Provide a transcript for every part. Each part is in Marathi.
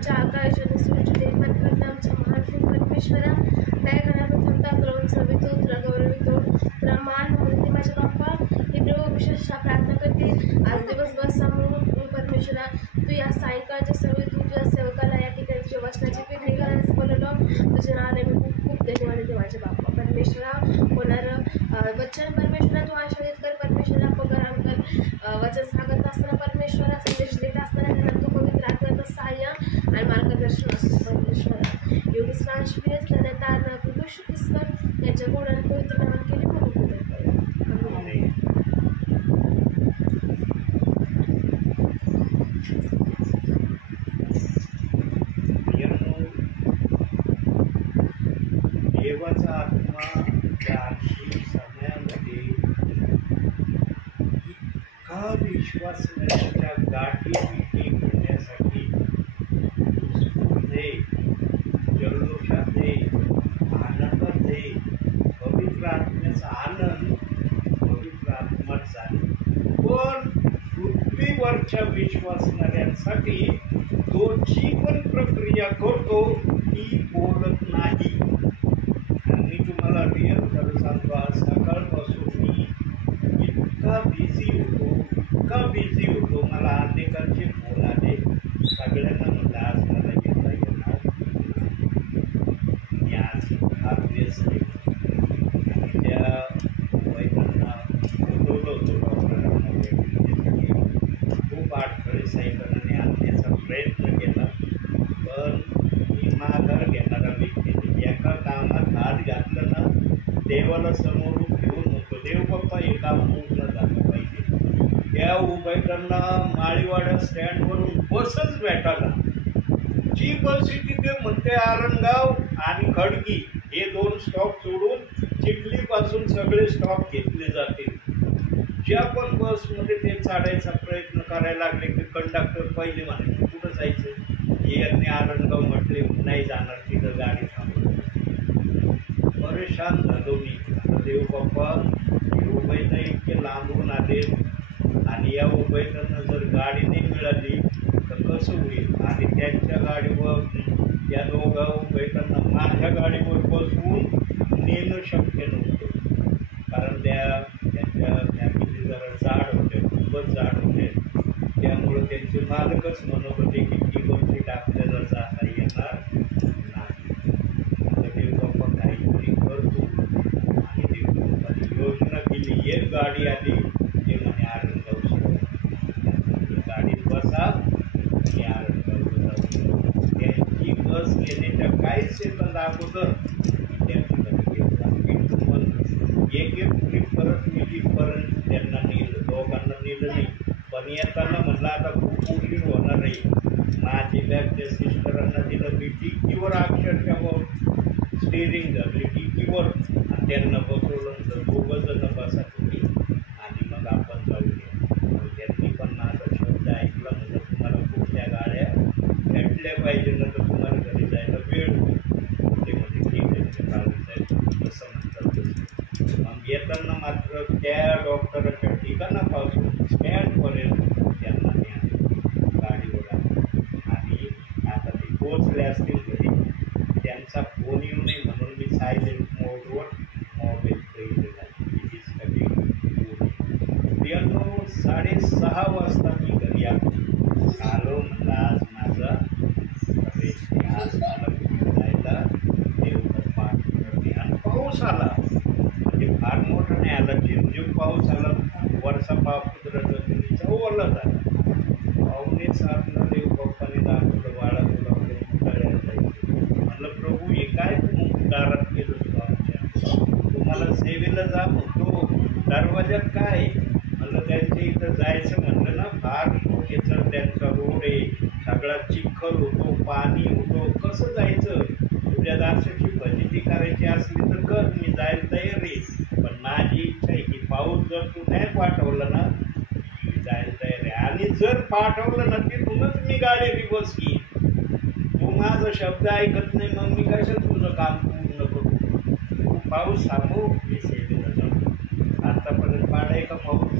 आमच्या आकाशाने सूर्य देवात आमच्या महात्मा परमेश्वरा दयाघरात थांबता ग्रहण सवितो तुला गौरवितो तुला मान म्हणते माझ्या बाप्पा हे प्रभू विशेष प्रार्थना करते आज दिवसभर सांभाळून परमेश्वरा तू या सायंकाळच्या सवयी तू तुझ्या सेवकाला या ठिकाणी तुझ्या वचनाची पिकनिक करायला बोलवलं तुझ्या नावाने मी खूप खूप धन्यवाद देते माझ्या बाप्पा परमेश्वरा होणार वचन परमेश्वरा तू आशीर्वादित कर परमेश्वरा पगार कर वचन सांगत असताना परमेश्वरा संदेश देत असताना त्यांना तू पवित्र आत्म्याचं सहाय्य आणि मार्गदर्शन असतो परमेश्वरा एवढी स्नानशी विनंती करण्यात प्रभू श्री ख्रिस्त यांच्या गुणांनी पवित्र नाम केले म्हणून देवाचा आत्मा त्या समयामध्ये इतका विश्वास त्या गाठी घेण्यासाठी दे जल्लोषात दे आनंदात दे पवित्र आत्म्याचा आनंद पवित्र आत्मात झाले पण पृथ्वीवरच्या विश्वासणाऱ्यांसाठी तो जी पण प्रक्रिया करतो ती बोलत नाही. मी तुम्हाला रिअल खरं सांगतो आज सकाळपासून मी इतका बिझी होतो मला अनेकांचे फोन आले सगळ्यांना म्हटलं आज मला येता येणार मी आज फार व्यस्त आणि त्या वैद्यांना बोलवलं होतं डॉक्टरांना भेटण्यासाठी खूप अडथळे साहेबांनी आणण्याचा प्रयत्न केला पण मी माघार घेणारा व्यक्ती एका कामात हात घातलं ना देवाला समोरून घेऊन होतो देव बाप्पा हे काम पूर्ण झालं पाहिजे. त्या उभयकांना माळीवाडा स्टँडवरून बसच भेटायला जी बस तिथे म्हणते आरणगाव आणि खडकी हे 2 स्टॉप सोडून चिखलीपासून सगळे स्टॉप घेतले जातील. ज्या पण बसमध्ये ते चढायचा प्रयत्न करायला लागले की कंडक्टर पहिले म्हणायचे कुठं जायचं यांनी आरणगाव म्हटले नाही जाणार तिथं गाडी थांबवली. परेशान झालो मी देव बाप्पा उभयनं इतके लांबून आले आणि या उभयकांना जर गाडी नाही मिळाली तर कसं होईल आणि त्यांच्या गाडीवर या दोघा उभयकांना माझ्या गाडीवर बसवून नेणं शक्य नव्हतं कारण त्यांच्या फॅमिली जरा जाड होते खूपच जाड होते त्यामुळं त्यांचे मालकच म्हणत होते की ती गोष्टी आपल्याला जाता येणार नाही. देव बाप्पा काहीतरी करतो आणि देव बाप्पाने योजना केली एक गाडी आली ते म्हणे आरणगाव गाडीत बसा आणि आरणगाव त्यांची बस येण्याच्या काही सेकंद अगोदर त्या एक ट्रिप परत मी तिथपर्यंत त्यांना नेलं दोघांना नेलं नाही पण येताना म्हणलं आता खूप उशीर होणार नाही माझी बॅग त्या सिस्टरांना दिलं मी डिक्कीवर अक्षरशः स्टेरिंग धरली डिक्कीवर आणि त्यांना बसवलं तर 2 जण बसा तुम्ही आणि मग आपण जाऊया. त्यांनी पण माझा शब्द ऐकला म्हणजे तुम्हाला कुठल्या गाड्या भेटल्या पाहिजे ना तर तुम्हाला घरी जायला वेळ ते म्हणजे ठीक आहे चालू जायचं तसं म्हणतात तसं. मग येताना मात्र त्या डॉक्टरांच्या ठिकाणापासून स्टँडपर्यंत त्यांना गाडीवर आणि आता ते पोचले असतील घरी त्यांचा फोन येऊ नये म्हणून मी सायलेंट मोडवर मोबाईल ठेवले झाले. 6:30 वाजता मी घरी आलो म्हणलं आज माझा आज मला जायला देवघर पाठ करणे आणि पाऊस आला म्हणजे फार मोठा नाही आला झिमझिम पाऊस आला वर्षा पापुद्रचा ओला झाला. 6:45 देव बाप्पाने दाखवलं बाळा तुला मुताळ्याला जायचं म्हणलं प्रभू हे काय तू दारात केलं तुला आमच्या तुम्हाला सेवेला जा म्हणतो दरवाज्यात काय म्हणलं त्यांच्या इथं जायचं म्हणलं ना फार मोठेचं त्यांचा रोड आहे सगळा चिखल होतो पाणी होतो कसं जायचं तुझ्या दासाची फजिती करायची असली तर कर मी जायला तयार आहे पण माझी इच्छा आहे की पाऊस जर तू नाही पाठवलं ना मी जायला तयार आहे आणि जर पाठवलं ना तिथूनच मी गाडी रिवर्स घेईन. तू माझा शब्द ऐकत नाही मग मी कशाला तुझं काम पूर्ण करू. तू पाऊस थांबव मी सेवेला जाऊ. आतापर्यंत पाडाय का पाऊस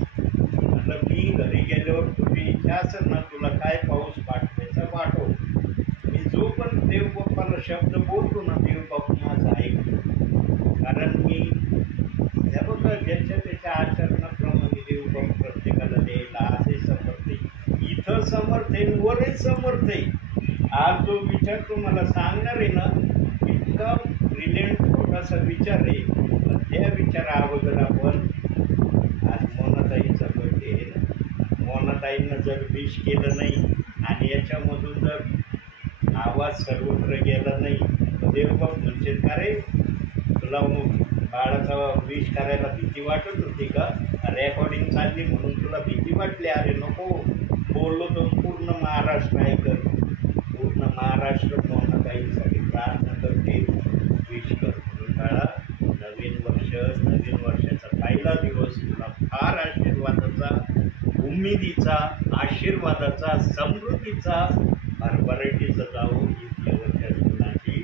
म्हटलं मी घरी गेल्यावर तुझी इच्छा असेल ना तुला काय पाऊस पाठवायचा पाठव मी आपण देवबाप्पाला शब्द बोलतो ना, देवबाप माझा ऐकतो. कारण मी हे बघा, ज्याच्या त्याच्या आचरणाप्रमाणे देवबाप प्रत्येकाला द्यायला असे समर्थ आहे. इथं समर्थ आहे, वरही समर्थ आहे. आज जो विचार तुम्हाला सांगणार आहे ना, इतका ब्रिलियंट छोटासा विचार आहे. पण त्या विचारा अगोदर आपण आज मोनाताईचा बर्थडे आहे ना, मोनाताईंना जर विश केलं नाही आणि याच्यामधून जर आवाज सर्वत्र गेला नाही तर देवबाप म्हणजे का रे, तुला बाळाचा विश करायला भीती वाटत होती का? रेकॉर्डिंग चालली म्हणून तुला भीती वाटली? अरे नको, बोललो तर पूर्ण महाराष्ट्र ऐकत, पूर्ण महाराष्ट्र मोनाताईसाठी प्रार्थना करते, विश करतो. बाळा, नवीन वर्ष, नवीन वर्षाचा पहिला दिवस तुला फार आशीर्वादाचा, उमेदीचा, आशीर्वादाचा, समृद्धीचा, भरभराटीचा जाऊ इथल्या वर्षात जीवनाची.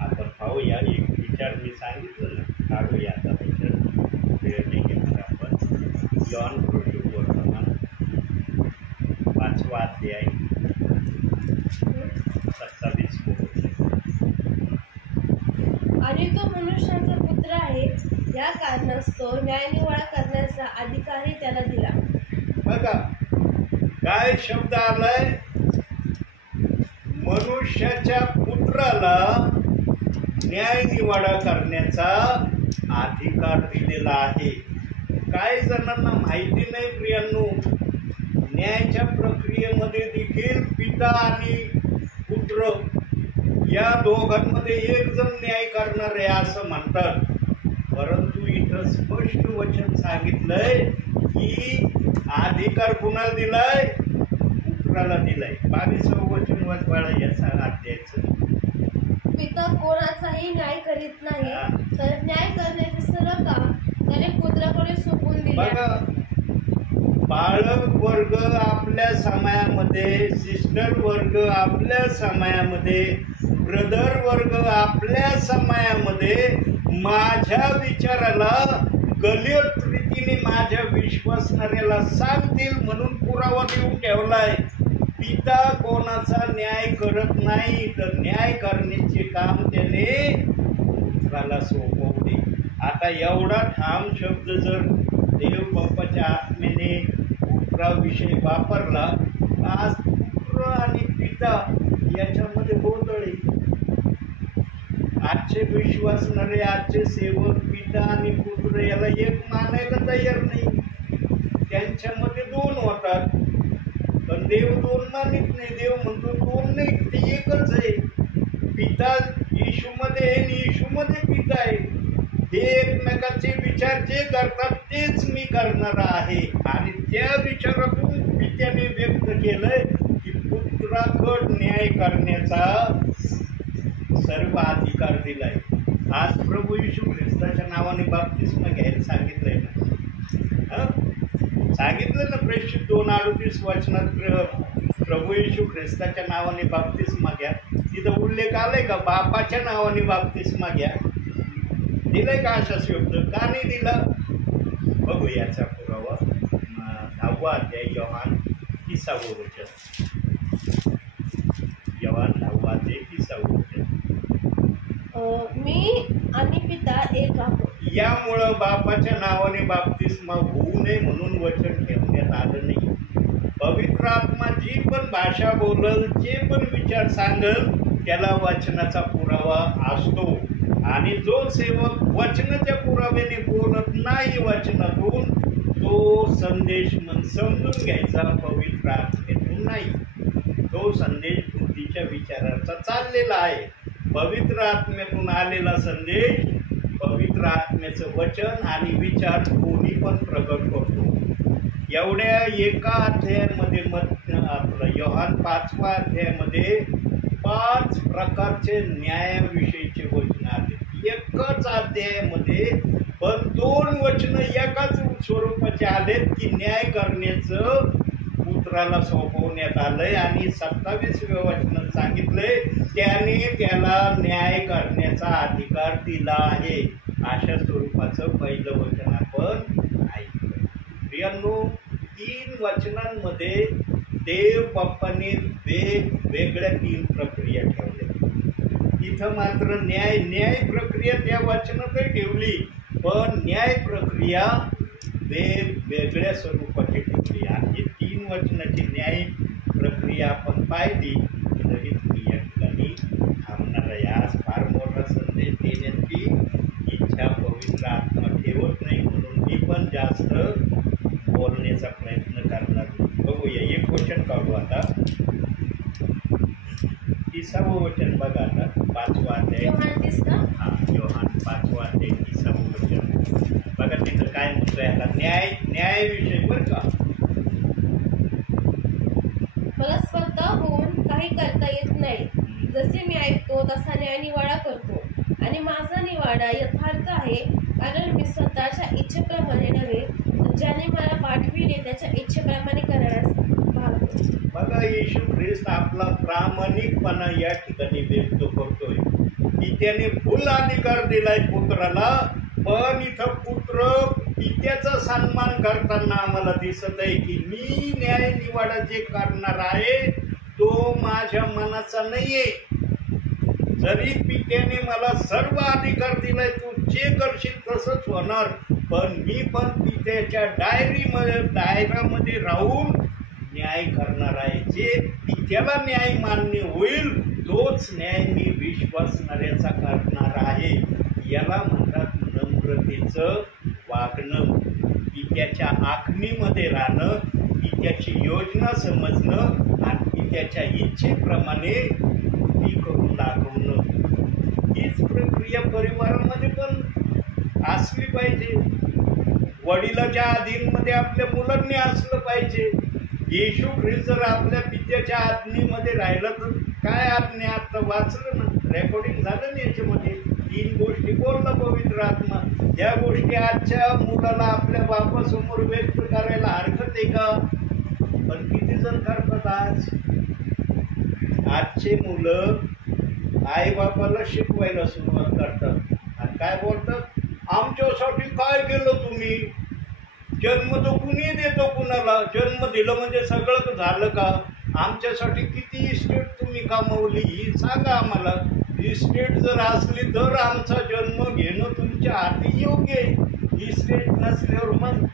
आपण पाहूया, एक विचार मी सांगितलं ना, काढूया आता विचार वेळ नाही घेणार आपण. यॉन वर्तमान 5वा अध्याय 27 आणि तो मनुष्याचा पुत्र आहे, या कारणास्तव न्यायनिवाडा करण्याचा अधिकारही त्याला दिला. बघा काय शब्द आलाय, मनुष्याच्या पुत्राला न्यायनिवाडा करण्याचा अधिकार दिलेला आहे. काही जणांना माहिती नाही प्रियांनो, न्यायाच्या प्रक्रियेमध्ये देखील पिता आणि पुत्र या दोघांमध्ये एक जण न्याय करणार आहे असं म्हणतात. परंतु इथं स्पष्ट वचन सांगितलंय की अधिकार कुणाला दिलाय? पुत्राला दिलाय. 22वं वचन वाचवायला याचा अध्यायचं. पिता कोणाचाही न्याय करीत नाही, तर न्याय करण्याचे सर्व काम त्याने पुत्राकडे सोपवून दिले. बघा, बाळक वर्ग आपल्या समायामध्ये, सिस्टर वर्ग आपल्या समायामध्ये, ब्रदर वर्ग आपल्या समायामध्ये माझ्या विचाराला गलित रीतीने माझ्या विश्वासणाऱ्याला सांगतील म्हणून पुरावा देऊन ठेवलाय. पिता कोणाचा न्याय करत नाही, तर न्याय करण्याचे काम त्याने पुत्राला सोपवले. आता एवढा ठाम शब्द जर देवबाप्पाच्या आत्म्याने पुत्राविषयी वापरला, आज पुत्र आणि पिता याच्यामध्ये गोंधळ आहे. आजचे विश्वासणारे, आजचे सेवक पिता आणि पुत्र याला एक मानायला तयार नाही. त्यांच्यामध्ये दोन होतात, पण देव दोन मानित नाही. देव म्हणतो दोन नाही, ते एकच आहे. पिता येशूमध्ये आहे आणि येशूमध्ये पिता आहे. हे एकमेकाचे विचार जे करतात तेच मी करणार आहे. आणि त्या विचारातून पित्याने व्यक्त केलंय की पुत्राकड न्याय करण्याचा सर्व अधिकार दिलाय. आज प्रभू येशू ख्रिस्ताच्या नावाने बाप्तिस्मा घ्यायला सांगितलंय ना, सांगितलं ना प्रेषित 2:38 वचनात प्रभू येशू ख्रिस्ताच्या नावाने बाप्तिस्मा घ्या. तिथं उल्लेख आलाय का बापाच्या नावाने बाप्तिस्मा घ्या? दिलाय का अशा शब्द? का नाही दिला? बघू याचा पुरावा. 10वा अध्याय योहान 30वे वचन. योहान 10वा अध्याय 30वे वचन. मी आणि पिता एक आहोत. यामुळं बापाच्या नावाने बाप्तिस्मा होऊ नये म्हणून वचन ठेवण्यात आलं नाही. पवित्र आत्मा जी पण भाषा बोलल, जे पण विचार सांगल, त्याला वचनाचा पुरावा असतो. आणि जो सेवक वचनाच्या पुराव्याने बोलत नाही वचनातून, तो संदेश समजून घ्यायचा पवित्र आत्मेतून नाही. तो संदेश बुद्धीच्या विचाराचा चाललेला आहे. पवित्र आत्म्यातून आलेला संदेश पवित्र आत्म्याचं वचन आणि विचार दोन्ही पण प्रकट करतो. एवढ्या एका अध्यायामध्ये आपलं योहान 5व्या अध्यायामध्ये 5 प्रकारचे न्यायाविषयीचे वचन आले. एकच अध्यायामध्ये पण 2 वचन एकाच स्वरूपाचे आलेत की न्याय करण्याचं पुत्राला सोपवण्यात आलंय. आणि 27व्या वचनात सांगितलंय त्याने त्याला न्याय करण्याचा अधिकार दिला आहे. अशा स्वरूपाचं पहिलं वचन आपण ऐकलं. प्रियांनो, 3 वचनांमध्ये देव बाप्पाने वेगवेगळ्या 3 प्रक्रिया ठेवल्या. इथं मात्र न्याय प्रक्रिया त्या वचनातही ठेवली, पण न्याय प्रक्रिया वेगवेगळ्या स्वरूपाची ठेवली. आणि 3 वचनाची न्याय प्रक्रिया आपण पाहिली तरी तुम्ही या ठिकाणी थांबणार आहे. आज फार मोठा संदेश देण्याची इच्छा पवित्र आत्मा ठेवत नाही, म्हणून मी पण जास्त बोलण्याचा प्रयत्न करणार. बघूया, एक वचन काढू आता. 30वं वचन बघा आता, 5वा अध्याय. योहान 5वा अध्याय 30वं वचन बघा. तिथं काय म्हणतोय आता? न्यायाविषयी बरं का. मला स्वतः होऊन काही करता येत नाही. जसे मी ऐकतो तसा न्याय निवाडा करतो, आणि माझा निवाडा यथार्थ आहे, कारण मी स्वतःच्या इच्छेप्रमाणे नव्हे, ज्याने मला पाठविले त्याच्या इच्छेप्रमाणे करण्यास भागतो. बघा, येशू ख्रिस्त आपला प्रामाणिकपणा या ठिकाणी व्यक्त करतोय की त्याने फुल अधिकार दिलाय पुत्राला, पण इथं पुत्र पित्याचा सन्मान करताना आम्हाला दिसत आहे की मी न्याय निवाडा जे करणार आहे तो माझ्या मनाचा नाहीये. जरी पित्याने मला सर्व अधिकार दिलाय, तू जे करशील तसंच होणार, पण मी पण पित्याच्या दायरामध्ये राहून न्याय करणार आहे. जे पित्याला न्याय मान्य होईल तोच न्याय मी विश्वासणाऱ्याचा करणार आहे. याला म्हणतात नम्रतेचं वागणं, पित्याच्या आखणीमध्ये राहणं, पित्याची योजना समजणं आणि पित्याच्या इच्छेप्रमाणे ती करून दाखवणं. हीच प्रक्रिया परिवारामध्ये पण असली पाहिजे. वडिलाच्या अधीनमध्ये आपल्या मुलांनी असलं पाहिजे. येशू ख्रिस्त जर आपल्या पित्याच्या आज्ञेमध्ये राहिलं तर काय आज्ञा आता वाचलं ना, रेकॉर्डिंग झालं ना, याच्यामध्ये 3 गोष्टी बोलला पवित्र आत्मा. या गोष्टी आजच्या मुलाला आपल्या बापासमोर व्यक्त करायला हरकत आहे का? पण किती जण करतात आज? आजचे मुलं आई बापाला शिकवायला सुरुवात करतात आणि काय बोलतात? आमच्यासाठी काय केलं तुम्ही? जन्म तो कुणी देतो कुणाला? जन्म दिलं म्हणजे सगळं झालं का? आमच्यासाठी किती इस्टेट तुम्ही कमवली ही सांगा आम्हाला. इस्टेट जर असली तर आमचा जन्म घेणं तुमच्या हाती योग्य आहे. इस्टेट नसल्यावर मग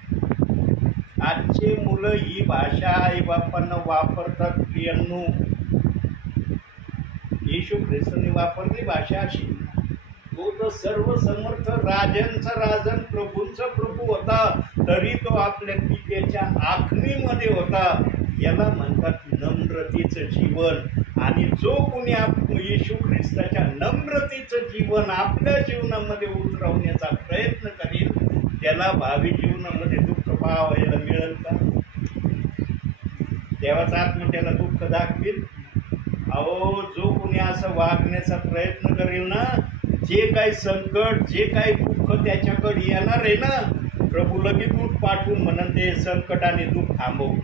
आजचे मुलं ही भाषा आईबापांना वापरतात. प्रियांनो, येशू ख्रिस्ताने वापरली भाषा अशी. तो तर सर्व समर्थ राजांचा राजन प्रभूंचा प्रभू होता, तरी तो आपल्या पित्याच्या आखणीमध्ये होता. याला म्हणतात नम्रतेचं जीवन. आणि जो कोणी येशू ख्रिस्ताच्या नम्रतेचं जीवन आपल्या जीवनामध्ये उतरवण्याचा प्रयत्न करेल त्याला भावी जीवनामध्ये दुःख पाहायला मिळेल का? देवाचा आत्मा त्याला दुःख दाखवेल? अहो, जो कोणी असं वागण्याचा प्रयत्न करेल ना, जे काही संकट, जे काही दुःख त्याच्याकडे येणार आहे ना, प्रभू लगेच दूत पाठवून म्हणून ते संकट आणि दुःख थांबव.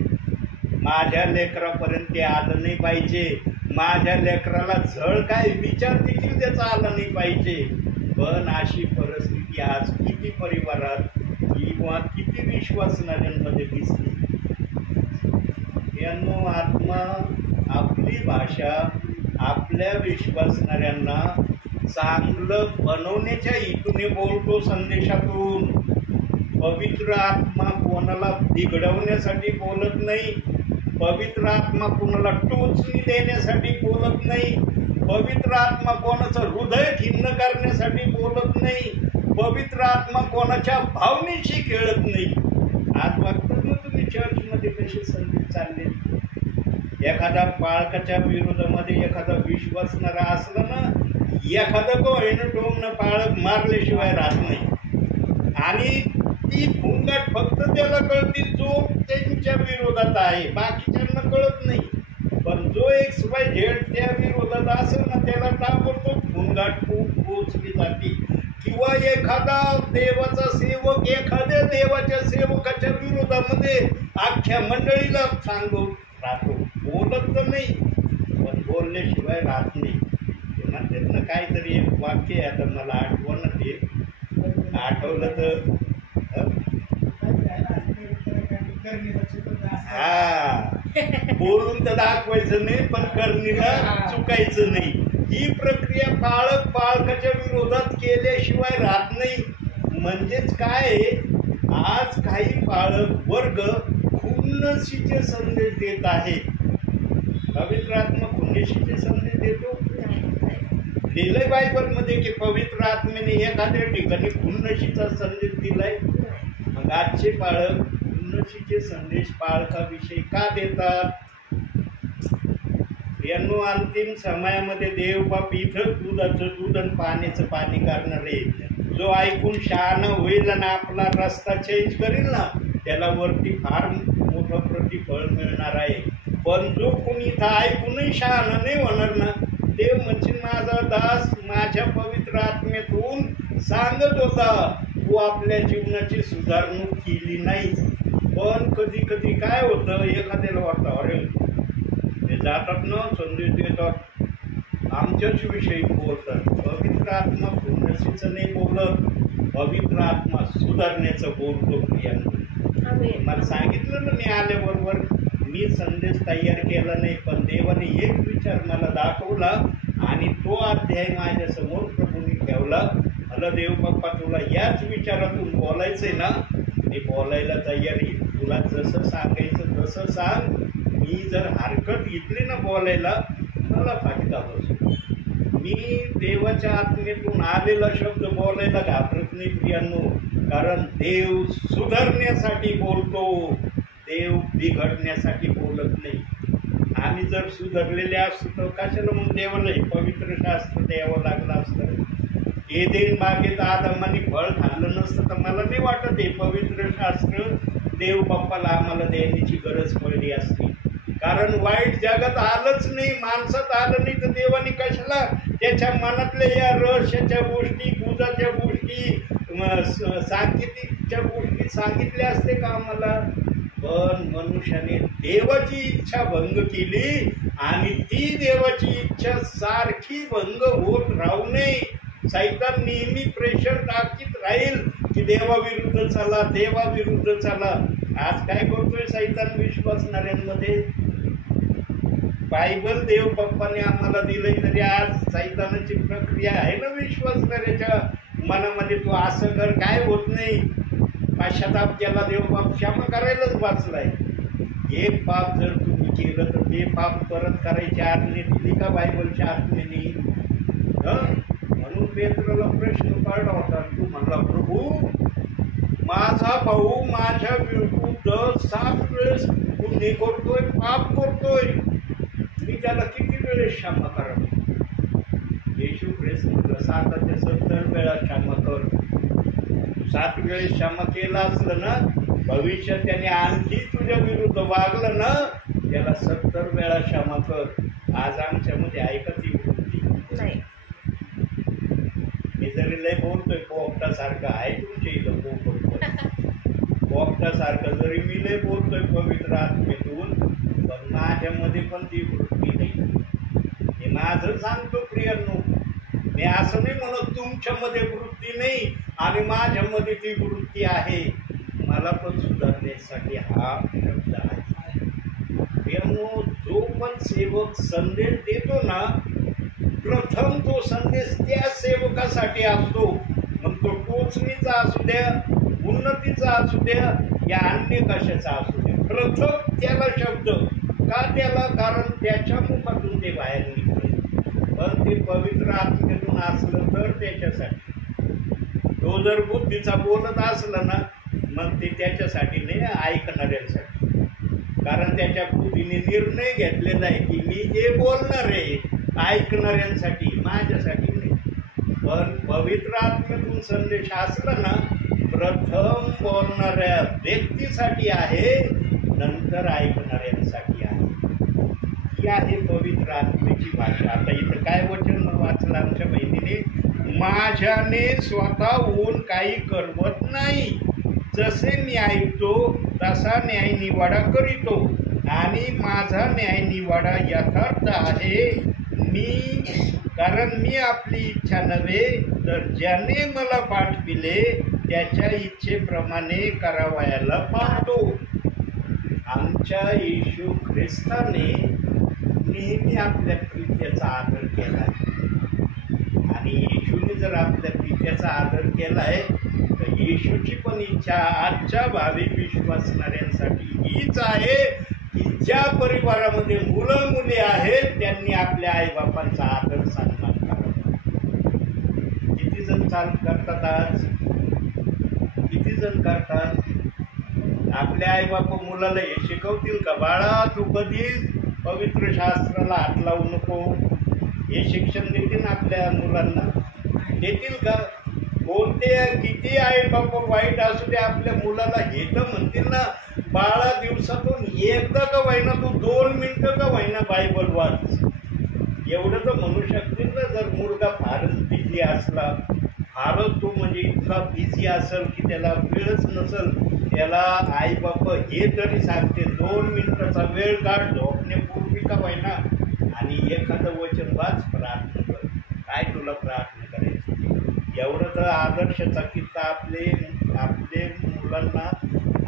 माझ्या लेकरापर्यंत ते आलं नाही पाहिजे. माझ्या लेकराला झळ काय विचार देखील त्याचा आला नाही पाहिजे. पण अशी परिस्थिती आज किती परिवारात किंवा किती विश्वासणाऱ्यांमध्ये दिसते. यांनो, आत्मा आपली भाषा आपल्या विश्वासणाऱ्यांना चांगलं बनवण्याच्या हेतूने बोलतो. संदेशातून पवित्र आत्मा कोणाला बिघडवण्यासाठी बोलत नाही. पवित्र आत्मा कोणाला टोचणी देण्यासाठी बोलत नाही. पवित्र आत्मा कोणाचं हृदय खिन्न करण्यासाठी बोलत नाही. पवित्र आत्मा कोणाच्या भावनेशी खेळत नाही. आज बघतात ना तुम्ही चर्चमध्ये कसे संदेश चालले. एखादा पाळकाच्या विरोधामध्ये एखादा विश्वासणारा असला ना, एखादं कोण टोमनं पाळक मारल्याशिवाय राहत नाही. आणि ती फुंगाट फक्त त्याला कळते जो त्यांच्या विरोधात आहे, बाकीच्यांना कळत नाही. पण जो XYZ त्या विरोधात असेल ना, त्याला ताबडतोब फुंगाट पोचली जाते. किंवा एखादा देवाचा सेवक एखाद्या देवाच्या सेवकाच्या विरोधामध्ये अख्ख्या मंडळीला सांगून राहतो. बोलत तर नाही, पण बोलल्याशिवाय राहत नाही. तेव्हा त्यातनं काहीतरी एक वाक्य आहे, आता मला आठवण ते आठवलं तर हा बोलून तर दाखवायचं नाही, पण करणीला चुकायचं नाही. ही प्रक्रिया पाळक पाळकाच्या विरोधात केल्याशिवाय राहत नाही. म्हणजेच काय, आज काही पाळक वर्ग खुन्नसीचे संदेश देत आहे. पवित्र आत्मा खुन्नसीचे संदेश देतो? लिहिलंय बायबलमध्ये की पवित्र आत्म्याने एखाद्या ठिकाणी खुन्नसीचा संदेश दिलाय. मग आजचे पाळक खुन्नसीचे संदेश पाळकाविषयी का देतात? यांनो, अंतिम समयामध्ये देव बाप इथं दुधाचं दूध आणि पाण्याचं पाणी करणार आहे. जो ऐकून शहाणा होईल आणि आपला रस्ता चेंज करेल ना, त्याला वरती फार मोठं प्रतिफळ मिळणार आहे. पण जो कोणी इथं ऐकूनही शहाणा नाही होणार ना, देव म्हणजे माझा दास माझ्या पवित्र आत्म्यातून सांगत होता, तू आपल्या जीवनाची सुधारणूक केली नाही. पण कधी कधी काय होतं, एखाद्याला वाटतं अरे ते जातात ना, संदेश देतात, आमच्याच विषयी बोलतात. पवित्र आत्मा खुन्नसीचं नाही बोलत, पवित्र आत्मा सुधारण्याचं बोलतो. मला सांगितलं ना, मी आल्याबरोबर मी संदेश तयार केला नाही, पण देवाने एक विचार मला दाखवला आणि तो अध्याय माझ्यासमोर प्रभूंनी ठेवला. मला देव बाप्पा तुला याच विचारातून बोलायचंय ना, मी बोलायला तयारी, तुला जसं सांगायचं तसं सांग. मी जर हरकत घेतली ना बोलायला, मला फाटका बसतो. मी देवाच्या आत्मेतून आलेला शब्द बोलायला घाबरत नाही प्रियांनो, कारण देव सुधारण्यासाठी बोलतो, देव बिघडण्यासाठी बोलत नाही. आम्ही जर सुधारलेले असतो तर कशाला मग देवाला पवित्र शास्त्र द्यावं लागलं असतं? एदेन बागेत आदमाने फळ खाल्लं नसतं तर मला नाही वाटत हे पवित्र शास्त्र देव बाप्पाला आम्हाला देण्याची गरज पडली असती. कारण वाईट जगात आलंच नाही, माणसात आलं नाही, तर देवाने कशाला त्याच्या मनातल्या या रहस्याच्या गोष्टी, गुजाच्या गोष्टी, सांकेतिकच्या गोष्टी सांगितल्या असते का आम्हाला? पण मनुष्याने देवाची इच्छा भंग केली आणि ती देवाची इच्छा सारखी भंग होत राहू नये. सैतान नेहमी प्रेशर टाकीत राहील की देवाविरुद्ध चला, देवाविरुद्ध चला. आज काय करतोय सैतान विश्वासणाऱ्यांमध्ये? बायबल देव बाप्पाने आम्हाला दिलंय, तरी आज सैतानाची प्रक्रिया आहे ना विश्वासणाऱ्याच्या मनामध्ये, तू असं कर, काय होत नाही. पश्चाताप केला, देव बाप क्षमा करायलाच वाचलाय. एक पाप जर तुम्ही केलं तर ते पाप परत करायची आज्ञा दिली का बायबलच्या आत्म्याने? म्हणून पेत्राला प्रश्न पडला होता. तू म्हणला, प्रभू माझा भाऊ माझ्या विरुद्ध 7 वेळेस गुन्हे करतोय, पाप करतोय, मी त्याला किती वेळेस क्षमा करावं? येशू ख्रिस्त म्हटलं 70 वेळा क्षमा कर. 7 वेळेस क्षमा केला असलं ना, भविष्यात त्याने आणखी तुझ्या विरुद्ध वागलं ना, त्याला 70 वेळा क्षमा कर. आज आमच्यामध्ये ऐकत वृत्ती नाही. मी जरी लय बोलतोय पोपटासारखं आहे तुमच्या इथं, पोपटासारखं जरी मी लय बोलतोय पवित्र आत्मेतून, पण माझ्यामध्ये पण ती वृत्ती नाही. हे माझं सांगतो प्रियांनो, मी असं नाही म्हणत तुमच्यामध्ये वृत्ती नाही आणि माझ्यामध्ये ती वृत्ती आहे. मला पण सुधारण्यासाठी हा शब्द आहे. प्रियांनो, जो पण सेवक संदेश देतो ना, प्रथम तो संदेश त्या सेवकासाठी असतो. मग तो टोचणीचा असू द्या, उन्नतीचा असू द्या, या अन्य कशाचा असू द्या, प्रथम त्याला शब्द का त्याला? कारण त्याच्या मुखातून ते बाहेर निघते. पण ते पवित्र आत्म्यातून असलं तर त्याच्यासाठी. तो जर बुद्धीचा बोलत असला ना, मग ते त्याच्यासाठी नाही, ऐकणाऱ्यांसाठी. कारण त्याच्या बुद्धीने निर्णय घेतलेला आहे की मी जे बोलणार आहे ऐकणाऱ्यांसाठी, माझ्यासाठी नाही. पण पवित्र आत्म्यातून संदेश असला ना, प्रथम बोलणाऱ्या व्यक्तीसाठी आहे, नंतर ऐकणाऱ्यांसाठी आहे. ही आहे पवित्र आत्म्याची भाषा. आता इथं काय वचन वाचलं आमच्या बहिणीने? माझ्याने स्वतःहून काही करवत नाही, जसे मी ऐकतो तसा न्यायनिवाडा करीतो आणि माझा न्यायनिवाडा यथार्थ आहे. कारण मी आपली इच्छा नव्हे तर ज्याने मला पाठविले त्याच्या इच्छेप्रमाणे करावयाला पाहतो. आमच्या येशू ख्रिस्ताने नेहमी आपल्या पित्याचा आदर केला आणि येशूने जर आपल्या पित्याचा आदर केलाय तर येशूची पण इच्छा आजच्या भावी विश्वासणाऱ्यांसाठी हीच आहे की ज्या परिवारामध्ये मुलं मुली आहेत त्यांनी आपल्या आईबापांचा आदर सन्मान करावा. किती जण करतात आज? किती जण करतात? आपल्या आईबाप मुलाला हे शिकवतील का? बाळा तू कधीच पवित्र शास्त्राला हात लावू नको, हे शिक्षण देतील आपल्या मुलांना? देतील का? कोणते किती आईबाप वाईट असू दे आपल्या मुलाला हे तर म्हणतील ना, बाळा दिवसातून एकदा का व्हायना तू 2 मिनिटं का व्हायना बायबल वाच. एवढं तर म्हणू शकतील ना. जर मुलगा फारच बिझी असला, फारच तो म्हणजे इतका बिझी असेल की त्याला वेळच नसेल, त्याला आईबाप हे तरी सांगते 2 मिनिटाचा वेळ काढ, झोपण्यापूर्वी का व्हायना आणि एखादं वचन वाच, प्रार्थना कर. काय तुला प्रार्थना करायची? एवढं तर आदर्शाचा किस्सा आपले मुलांना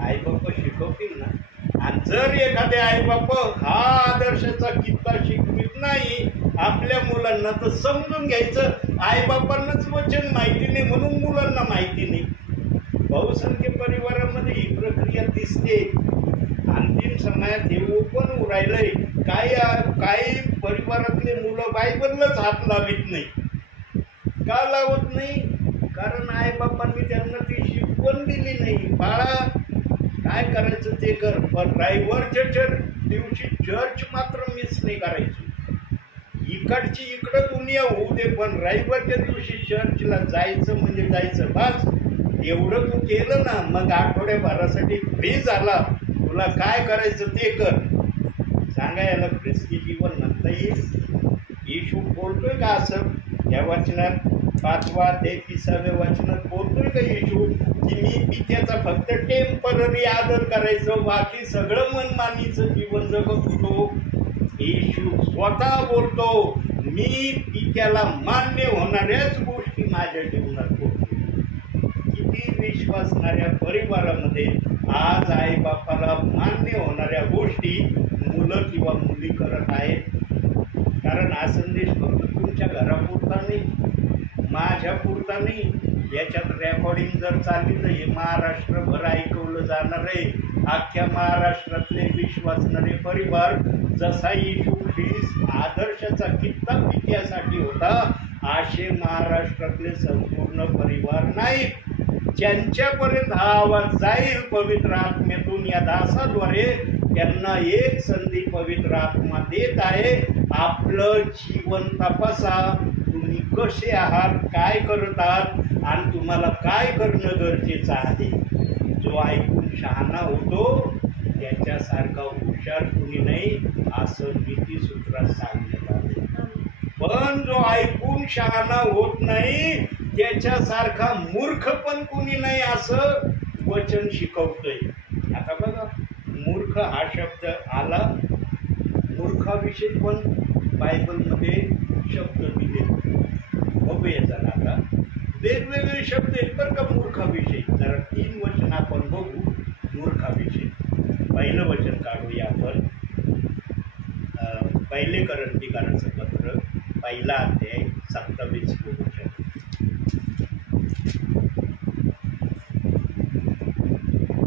आईबाप शिकवतील ना. आणि जर एखादे आईबाप हा आदर्शाचा किस्सा शिकवित नाही आपल्या मुलांना तर समजून घ्यायचं आईबापांनाच वचन माहिती नाही म्हणून मुलांना माहिती नाही. बहुसंख्य परिवारामध्ये ही प्रक्रिया दिसते. अंतिम समयात हे ओपन उरायलंय. काही परिवारातले मुलं बायबललाच हात लावित नाही. का लावत नाही? कारण आईबापांनी त्यांना ती शिकवण दिली नाही. बाळा काय करायचं ते कर, पण रविवारच्या दिवशी चर्च मात्र मिस नाही करायची. इकडची इकडं दुनिया होऊ दे, पण रविवारच्या दिवशी चर्चला जायचं म्हणजे जायचं. बस एवढं तू केलं ना, मग आठवड्याभरासाठी फ्री झाला. तुला काय करायचं ते कर. सांगा याला ख्रिस्ती जीवन म्हणता येईल? येशू बोलतोय का असं या वचनात? 5व्या अध्याय 30व्या वचनात बोलतोय का येशू की मी पित्याचा फक्त टेम्पररी आदर करायचं, बाकी सगळं मनमानीचं जीवन जगत होतो? येशू स्वतः बोलतो मी पित्याला मान्य होणाऱ्याच गोष्टी माझ्या जीवनात करतो. किती विश्वासणाऱ्या परिवारामध्ये आज आईबापाला मान्य होणाऱ्या गोष्टी मुलं किंवा मुली करत आहेत? कारण हा संदेश फक्त तुमच्या घरापुरता नाही, माझ्या पुरता नाही. याच्यात रेकॉर्डिंग जर चालली तर हे महाराष्ट्रभर ऐकवलं जाणार आहे. अख्ख्या महाराष्ट्रातले विश्वासणारे परिवार जसा येशू ख्रिस्त आदर्शाचा किस्सा पित्यासाठी होता, असे महाराष्ट्रातले संपूर्ण परिवार नाहीत. ज्यांच्यापर्यंत हा आवाज जाईल पवित्र आत्म्यातून या दासाद्वारे, त्यांना एक संधी पवित्र आत्मा देत आहे. आपलं जीवन तपासा. तुम्ही कसे आहात, काय करत आहात आणि तुम्हाला काय करणं गरजेचं आहे. जो ऐकून शहाणा होतो त्याच्यासारखा हुशार कुणी नाही असं नीतिसूत्रात सांगण्यात आले. पण जो ऐकून शहाणा होत नाही त्याच्यासारखा मूर्ख पण कुणी नाही असं वचन शिकवतोय. आता बघा मूर्ख हा शब्द आला, मूर्खाविषयी पण बायबलमध्ये शब्द दिले. बघूया जरा आता वेगवेगळे शब्द आहेत बरं का मूर्खाविषयी. जरा 3 वचन आपण बघू मूर्खाविषयी. पहिलं वचन काढूया आपण. पहिले करंथीकाराचं पत्र 1 अध्याय 27 वचन.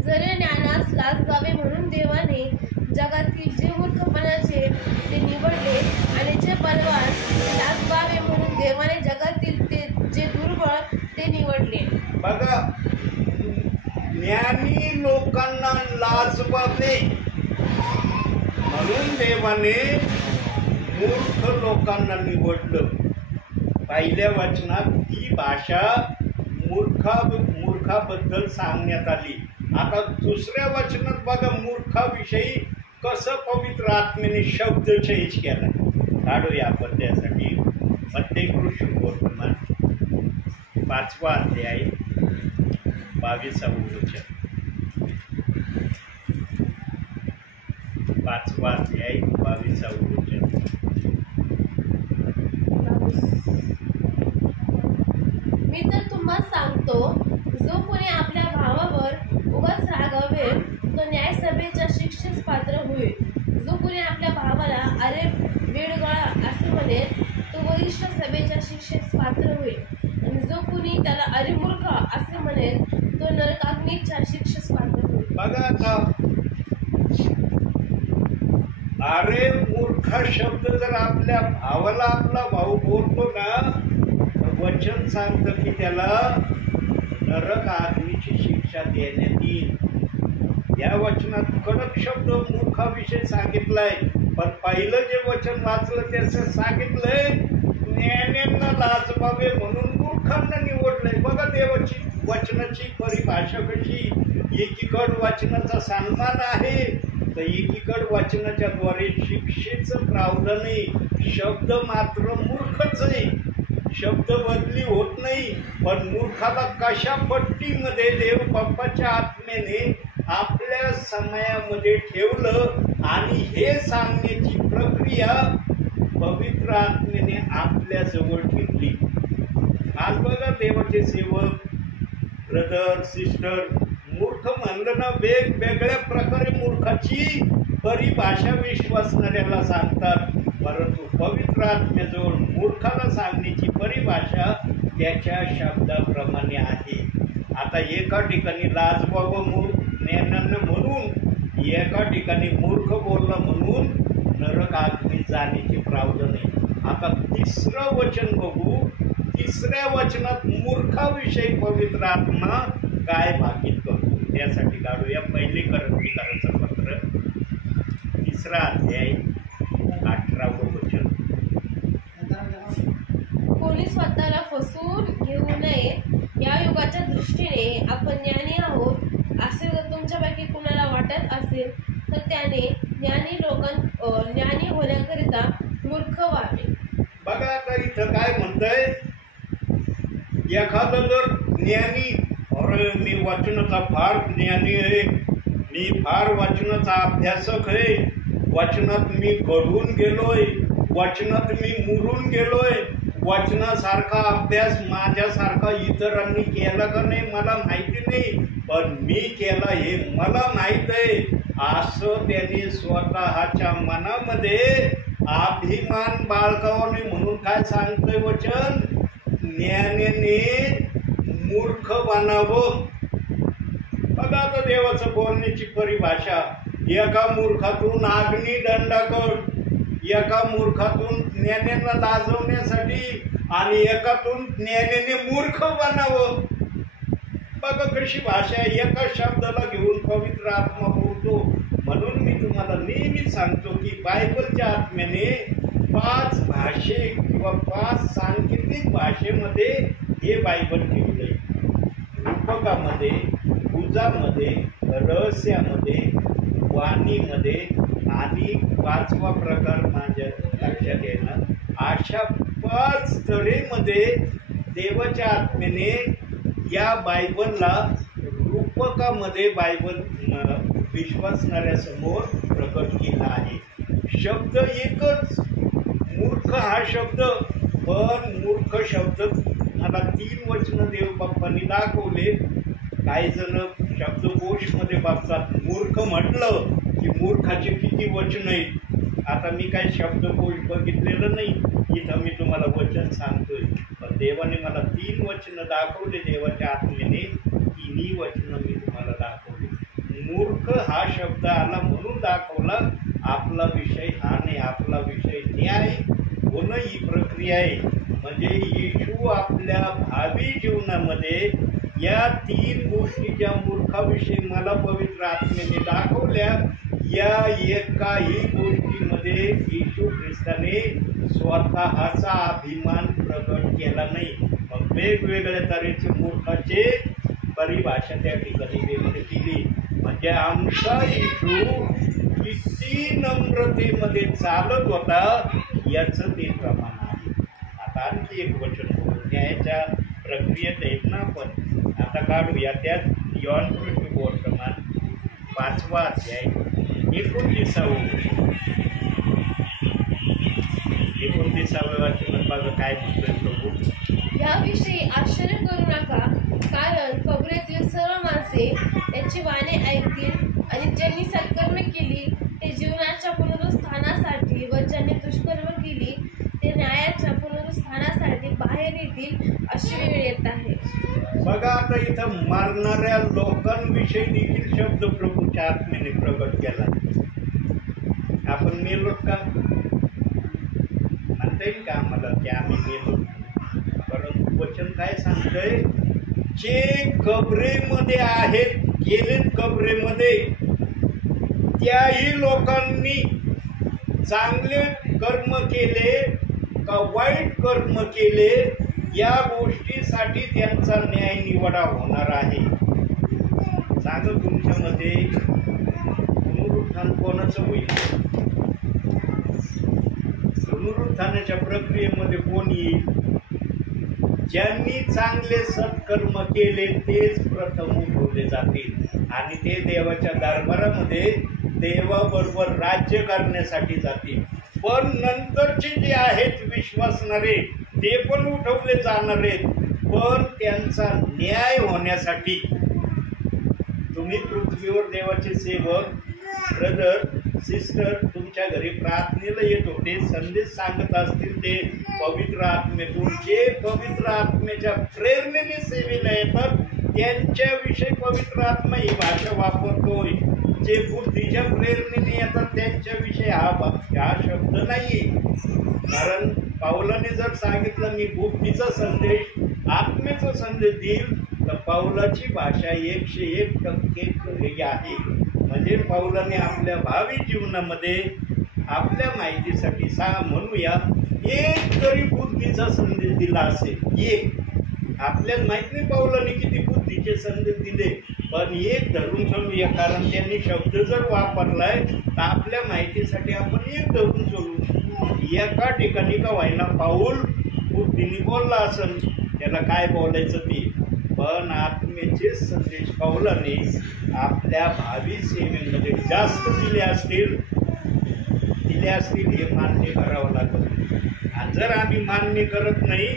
जरी ज्ञानास लाज जावे म्हणून देवाने जगातील जे मूर्खपणाचे ते निवडले, आणि जे बलवान लाज पावे म्हणून देवाने जगातील ते जे दुर्बळ ते निवडले. बघा ज्ञानी लोकांना लाज पावे म्हणून देवाने मूर्ख लोकांना निवडलं. पहिल्या वचनात ही भाषा मूर्खाबद्दल सांगण्यात आली. आता दुसऱ्या वचनात बघा मूर्खाविषयी कसं पवित्र आत्म्याने शब्द चेंज केला. काढूया आपण त्यासाठी मत्तेकृष्ण वर्तमान 5वा अध्याय 22वा वचन. 5वा अध्याय 22वा वचन. मी तर तुम्हाला सांगतो, जो कोणी आपल्या भावावर उगाच रागावे तो न्यायसभेच्या शिक्षेस शिक्षेस पात्र होईल. जो कोणी आपल्या भावाला अरे वेडगळा असे म्हणेल तो वरिष्ठ सभेच्या शिक्षेस पात्र होईल, आणि जो कोणी त्याला अरे मूर्ख असे म्हणेल तो नरकाग्नीच्या शिक्षेस पात्र होईल. बघा आता, अरे मूर्ख शब्द जर आपल्या भावाला आपला भाऊ बोलतो ना, तर वचन सांगतं की त्याला नरक अग्नीची शिक्षा देण्यात येईल. या वचनात कडक शब्द मूर्खाविषयी सांगितलाय, पण पहिलं जे वचन वाचलं त्याचं सांगितलंय ज्ञान्यांना लाजवावे म्हणून मूर्खांना निवडलंय. बघा देवाची वचनाची परिभाषा कशी. एकीकड वचनाचा सन्मान आहे, तर एकीकड वचनाच्या द्वारे शिक्षेचं प्रावधान नाही. शब्द मात्र मूर्खच आहे, शब्द बदली होत नाही. पण मूर्खाला कशा पट्टीमध्ये देव बाप्पाच्या आत्म्याने आपल्या समयामध्ये ठेवलं, आणि हे सांगण्याची प्रक्रिया पवित्र आत्म्याने आपल्या जवळ ठेवली. आज बघा देवाचे सेवक, ब्रदर, सिस्टर, मूर्ख म्हणलं ना, वेगवेगळ्या प्रकारे मूर्खाची परिभाषा विश्वासणाऱ्याला सांगतात, परंतु पवित्र आत्म्याजवळ मूर्खाला सांगण्याची परिभाषा त्याच्या शब्दाप्रमाणे आहे. आता एका ठिकाणी लाजवावं ज्ञानानं म्हणून, एका ठिकाणी मूर्ख बोलला म्हणून नरक अग्नीत जाण्याची प्रावधान आहे. आता तिसरं वचन बघू. तिसऱ्या वचनात मूर्खाविषयी पवित्र आत्मा काय भाकीत करतो त्यासाठी काढूया पहिले कर्मचाऱ्याचं पत्र, 3रा अध्याय 18वं वचन. कोणी स्वतःला फसवून घेऊ नये, या युगाच्या दृष्टीने आपण ज्ञानी आहोत असे जर तुमच्यापैकी कुणाला वाटत असेल तर त्याने ज्ञानी होण्याकरिता मूर्ख व्हावे. बघा आता इथं काय म्हणतंय, एखादं जर ज्ञानी, अरे मी वचनाचा फार ज्ञानी आहे, मी फार वचनाचा अभ्यासक आहे, वचनात मी घडून गेलोय, वचनात मी मुरून गेलोय, वचनासारखा अभ्यास माझ्यासारखा इतरांनी केला का नाही मला माहिती नाही, पण मी केला हे मला माहित आहे, असं त्यांनी स्वतःच्या मनामध्ये अभिमान बाळगावा नाही. म्हणून काय सांगतोय वचन, ज्ञानाने मूर्ख बनावं. बघा आता देवाचं बोलण्याची परिभाषा, एका मूर्खातून अग्निदंडाकड, एका मूर्खातून ज्ञानाला लाजवण्यासाठी, आणि एकातून ज्ञानाने मूर्ख बनावं. बघा कशी भाषा आहे, एका शब्दाला घेऊन पवित्र आत्मा बोलतो. म्हणून मी तुम्हाला नेहमी सांगतो की बायबलच्या आत्म्याने 5 भाषे किंवा 5 सांकेतिक भाषेमध्ये हे बायबल ठेवलंय. रूपकामध्ये, पूजामध्ये, रहस्यामध्ये, वाणीमध्ये, आणि 5वा प्रकार माझ्या लक्षात येणं, अशा 5 तऱ्हेमध्ये देवाच्या आत्म्याने या बायबलला रूपकामध्ये बायबल विश्वासणाऱ्यासमोर प्रकट केला आहे. शब्द एकच, मूर्ख हा शब्द, पण मूर्ख शब्द मला 3 वचनं देव बाप्पांनी दाखवले. काही जण शब्दकोशमध्ये बघतात, मूर्ख म्हटलं की मूर्खाचे किती वचन आहेत. आता मी काही शब्दकोश बघितलेलं नाही, इथं मी तुम्हाला वचन सांगतोय, पण देवाने मला 3 वचनं दाखवले. देवाच्या आत्म्याने 3ही वचनं मी तुम्हाला दाखवले. मूर्ख हा शब्द आला म्हणून दाखवला. आपला विषय हा नाही, आपला विषय न्याय होणं ही प्रक्रिया आहे. म्हणजे येशू आपल्या भावी जीवनामध्ये या 3 गोष्टी ज्या मूर्खाविषयी मला पवित्र आत्म्याने दाखवल्या, या एकाही गोष्टीमध्ये येशू ख्रिस्ताने स्वतःचा अभिमान प्रकट केला नाही. मग वेगवेगळ्या तऱ्हेचे मूर्खाचे परिभाषा त्या ठिकाणी व्यक्त केली. म्हणजे आमचा येशू किती नम्रतेमध्ये चालत होता याचं ते प्रमाण आहे. आता आणखी एक वचन न्यायाच्या प्रक्रियेत आहेत ना आपण, आता काढूया त्यात यॉन वर्तमान 5वा अध्याय 29वं वचन बघा काय म्हणतोय प्रभू. याविषयी आश्चर्य करू नका, कारण कबरेतील सर्व माणसे त्याची वाणी ऐकतील आणि ज्यांनी सत्कर्म केली ते जीवनाच्या पुनरुत्थानासाठी व ज्यांनी दुष्कर्म केली ते न्यायाच्या पुनरुत्थानासाठी बाहेर येतील अशी वेळ येत आहे. बघा आता इथं मारणाऱ्या लोकांविषयी देखील शब्द प्रभूच्या आत्म्याने प्रगट केला. आपण मेलो का म्हणता येईल का आम्हाला की आम्ही मेलो? परंतु वचन काय सांगतंय, जे कबरेमध्ये आहेत, गेलेत कबरेमध्ये, त्याही लोकांनी चांगले कर्म केले का वाईट कर्म केले या गोष्टीसाठी त्यांचा न्याय निवडा होणार आहे. सांगा तुमच्यामध्ये पुनरुत्थान कोणाचं होईल? पुनरुत्थानाच्या प्रक्रियेमध्ये कोण येईल? ज्यांनी चांगले सत्कर्म केले तेच प्रथम उठवले जातील आणि ते देवाच्या दरबारामध्ये देवाबरोबर राज्य करण्यासाठी जातील. पण नंतरचे जे आहेत विश्वासणारे ते पण उठवले जाणार आहेत, पण त्यांचा न्याय होण्यासाठी. तुम्ही पृथ्वीवर देवाचे सेवक ब्रदर सिस्टर तुमच्या घरी प्रार्थनेला येत होते, संदेश सांगत असतील ते पवित्र आत्मेतून, जे पवित्र आत्म्याच्या प्रेरणेने सेवेला येतात त्यांच्याविषयी पवित्र आत्मा ही भाषा वापरतोय. जे बुद्धीच्या प्रेरणेने येतात त्यांच्याविषयी हा शब्द नाही. कारण पाऊलाने जर सांगितलं मी बुद्धीचा संदेश आत्मेचा संदेश देईल तर पाऊलाची भाषा 101% खरी आहे. म्हणजे पाऊलाने आपल्या भावी जीवनामध्ये आपल्या माहितीसाठी म्हणूया एक तरी बुद्धीचा संदेश दिला असेल. एक आपल्याला माहित नाही पाऊलाने किती बुद्धीचे संदेश दिले, पण एक धरून चलूया. कारण त्यांनी शब्द जर वापरलाय तर आपल्या माहितीसाठी आपण एक धरून चलू. एका ठिकाणी का व्हायना पाऊल बुद्धीने बोलला असेल, त्याला काय बोलायचं ते, पण आत्मेचे संदेश पाऊलाने आपल्या भावी सेवेमध्ये जास्त दिले असतील हे मान्य करावं लागतं. आणि जर आम्ही मान्य करत नाही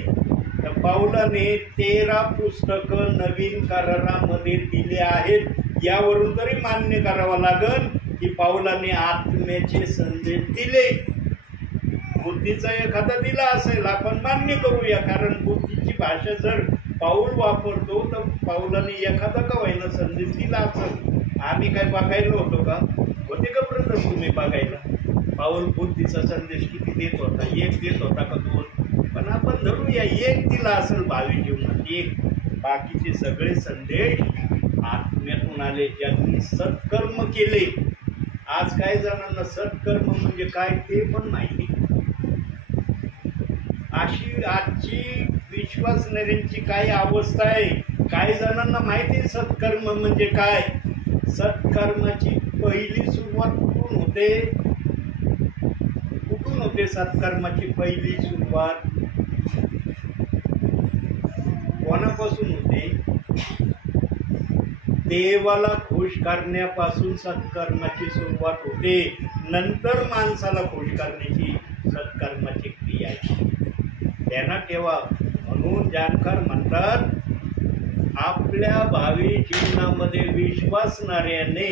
तर पाऊलाने 13 पुस्तकं नवीन करारामध्ये दिले आहेत. यावरून तरी मान्य करावं लागेल की पाऊलाने आत्म्याचे संदेश दिले. बुद्धीचा एखादा दिला असेल आपण मान्य करूया, कारण बुद्धीची भाषा जर पाऊल वापरतो तर पाऊलाने एखादा का व्हायना संदेश दिला असेल. आम्ही काय बघायला होतो का? होते का ब्रदर तुम्ही बघायला? पाऊल बुद्धीचा संदेश किती देत होता? एक देत होता का 2? पण आपण धरूया एक दिला असेल भावी जीवनात एक. बाकीचे सगळे संदेश आत्म्यातून आले ज्यांनी सत्कर्म केले. आज काही जणांना सत्कर्म म्हणजे काय ते पण माहिती. अशी आजची विश्वासणाऱ्यांची काय अवस्था आहे. काही जणांना माहिती आहे सत्कर्म म्हणजे काय. सत्कर्माची पहिली सुरुवात कुठून होते सत्कर्माची पहिली सुरुवात कोणापासून होते? देवाला खुश करण्यापासून सत्कर्माची सुरुवात होते. नंतर माणसाला खुश करण्याची सत्कर्माची क्रिया आहे. ध्यानात ठेवा. म्हणून जाणकार म्हणतात आपल्या भावी जीवनामध्ये विश्वासणाऱ्याने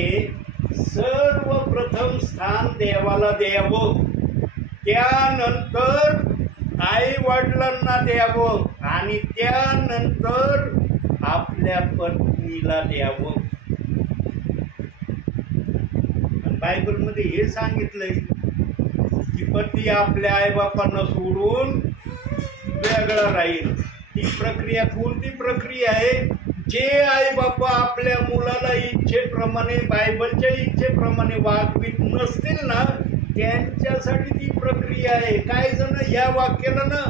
सर्वप्रथम स्थान देवाला द्यावं, त्यानंतर आई वडिलांना द्यावं आणि त्यानंतर आपल्या पत्नीला द्यावं. बायबलमध्ये हे सांगितलंय की पती आपल्या आईबापांना सोडून वेगळा राहील. ती प्रक्रिया कोणती प्रक्रिया आहे? जे आई बाबा आपल्या मुलाला इच्छेप्रमाणे बायबलच्या इच्छेप्रमाणे वागवीत नसतील ना त्यांच्यासाठी ती प्रक्रिया आहे. काही जण या वाक्याला ना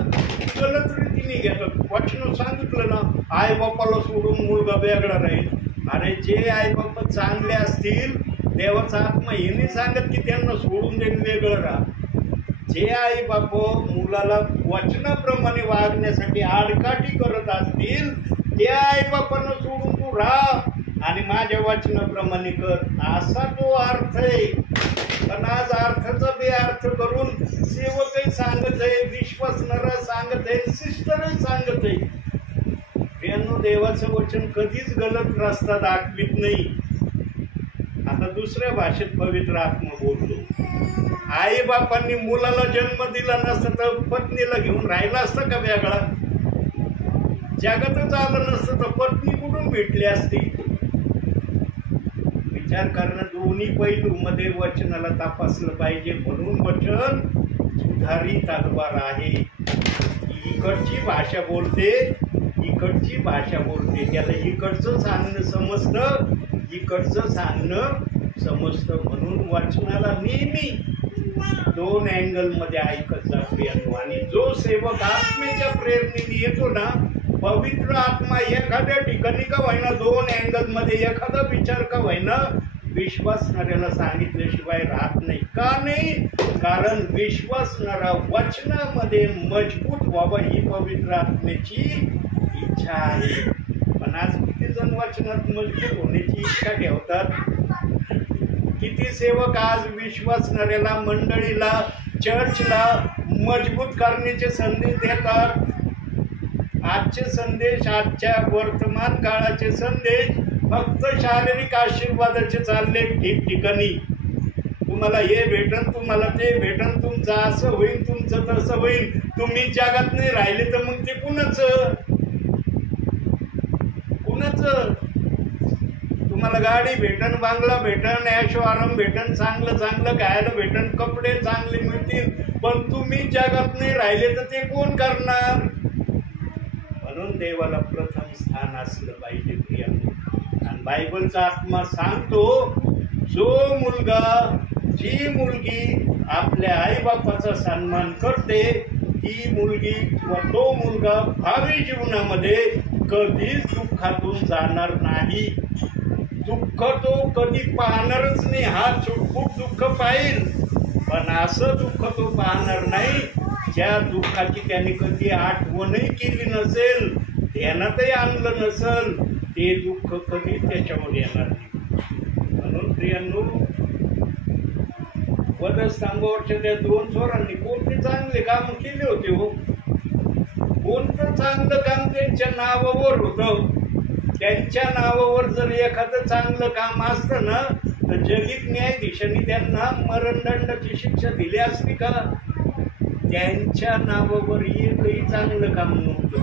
गलत रीतीने घेतात. वचन सांगितलं ना आई बापाला सोडून मुलगा वेगळा राहील. अरे जे आई बाबा चांगले असतील देवाचा आत्मा हे नाही सांगत की त्यांना सोडून देऊन वेगळं राहा. जे आई बाप मुलाला वचनाप्रमाणे वागण्यासाठी आडकाठी करत असतील त्या आई बापांना सोडून तू राहा आणि माझ्या वचनाप्रमाणे कर, असा तो अर्थ आहे. पण आज अर्थाचा बेअर्थ करून सेवकही सांगत आहे, विश्वासणारा सांगत आहे, सिस्टरही सांगत आहे. प्रियांनो, देवाचं वचन कधीच गलत रस्ता दाखवित नाही. आता दुसऱ्या भाषेत पवित्र आत्मा बोलतो. आई बापांनी मुलाला जन्म दिला नसता तर पत्नीला घेऊन राहिला असतं का वेगळा? जगातच आलं नसतं तर पत्नी कुठून भेटली असती? विचार करणं दोन्ही पैलू मध्ये वचनाला तपासलं पाहिजे. म्हणून वचन सुधारी तलवार आहे. इकडची भाषा बोलते, इकडची भाषा बोलते. त्याला इकडचं सांगणं समजतं, इकडचं सांगणं समजतं. म्हणून वचनाला नेहमी दोन अँगल मध्ये ऐकत जातो. आणि जो सेवक आत्मेच्या प्रेरणेने येतो ना, पवित्र आत्मा एखाद्या ठिकाणी का व्हायना दोन अँगल मध्ये एखादा विचार का व्हायना विश्वासणाऱ्याला सांगितल्याशिवाय राहत नाही. का नाही? कारण विश्वासणारा वचनामध्ये मजबूत व्हावं ही पवित्र आत्म्याची इच्छा आहे. पण आज किती जण वचनात मजबूत होण्याची इच्छा ठेवतात? किती सेवक आज विश्वासणाऱ्याला, मंडळीला, चर्चला मजबूत करण्याचे संदेश देतात. आजचे संदेश, आजच्या वर्तमान काळाचे संदेश फक्त शारीरिक आशीर्वादाचे चालले ठिकठिकाणी. तुम्हाला हे भेटन, तुम्हाला ते भेटन, तुमचं असं होईल, तुमचं तसं होईल. तुम्ही जगात नाही राहिले तर मग ते कुणाचं? तुम्हाला गाडी भेटन, बांगला भेटन, ऐशो आराम भेटन, चांगलं चांगलं खायला भेटन, कपडे चांगले मिळतील, पण तुम्ही जगात नाही राहिले तर ते कोण करणार? म्हणून देवाला प्रथम स्थान असलं पाहिजे प्रियांनो. आणि बायबलचा आत्मा सांगतो, जो मुलगा, जी मुलगी आपल्या आईबापाचा सन्मान करते, ती मुलगी किंवा तो मुलगा भावी जीवनामध्ये कधीच दुःखातून जाणार नाही. दुःख तो कधी पाहणारच नाही. हा छुटफुट दुःख पाहिल, पण असं दुःख तो पाहणार नाही ज्या दुःखाची त्याने कधी आठवणही केली नसेल, ध्यानातही आणलं नसेल. ते दुःख कधी त्याच्यावर येणार नाही. म्हणून प्रियांनो, वधस्तंभावरच्या त्या 2 चोरांनी कोणते चांगले काम केले होते हो? कोणतं चांगलं काम त्यांच्या नावावर होतं? त्यांच्या नावावर जर एखादं चांगलं काम असतं ना, तर जगित न्यायाधीशांनी त्यांना मरणदंडाची शिक्षा दिली असती का? त्यांच्या नावावर एकही चांगलं काम नव्हतं.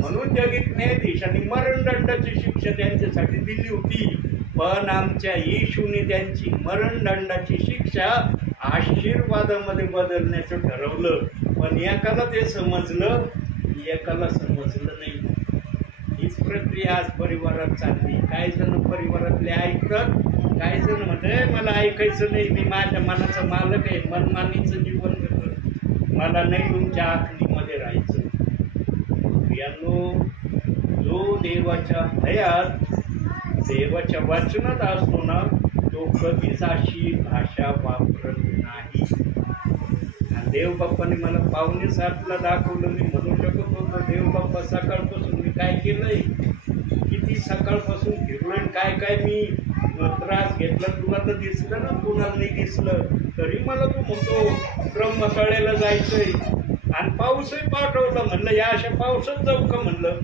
म्हणून जगित न्यायाधीशांनी मरणदंडाची शिक्षा त्यांच्यासाठी दिली होती. पण आमच्या येशूने त्यांची मरणदंडाची शिक्षा आशीर्वादामध्ये बदलण्याचं ठरवलं. पण एकाला ते समजलं, एकाला समजलं नाही. हीच प्रक्रिया आज परिवारात चालली. काही जण परिवारातले ऐकतात, काही जण म्हणते मला ऐकायचं नाही, मी माझ्या मनाचा मालक आहे, मनमानीचं जीवन करतो, मला नाही तुमच्या आखणीमध्ये राहायचं. यानो, जो देवाच्या भयात, देवाच्या वचनात असतो ना, तो कधीच अशी भाषा वापरत नाही. देव बाप्पाने मला 5:45 दाखवलं. मी म्हणू शकत होतो देव बाप्पा सकाळपासून मी काय केलंय, किती सकाळपासून फिरलोय, काय काय मी त्रास घेतला. तुला तर दिसलं ना, कुणाला नाही दिसलं तरी मला तू म्हणतो ब्रह्मतळ्याला जायचंय आणि पाऊसही पाठवलं. म्हणलं या अशा पावसात जाऊ का? म्हणलं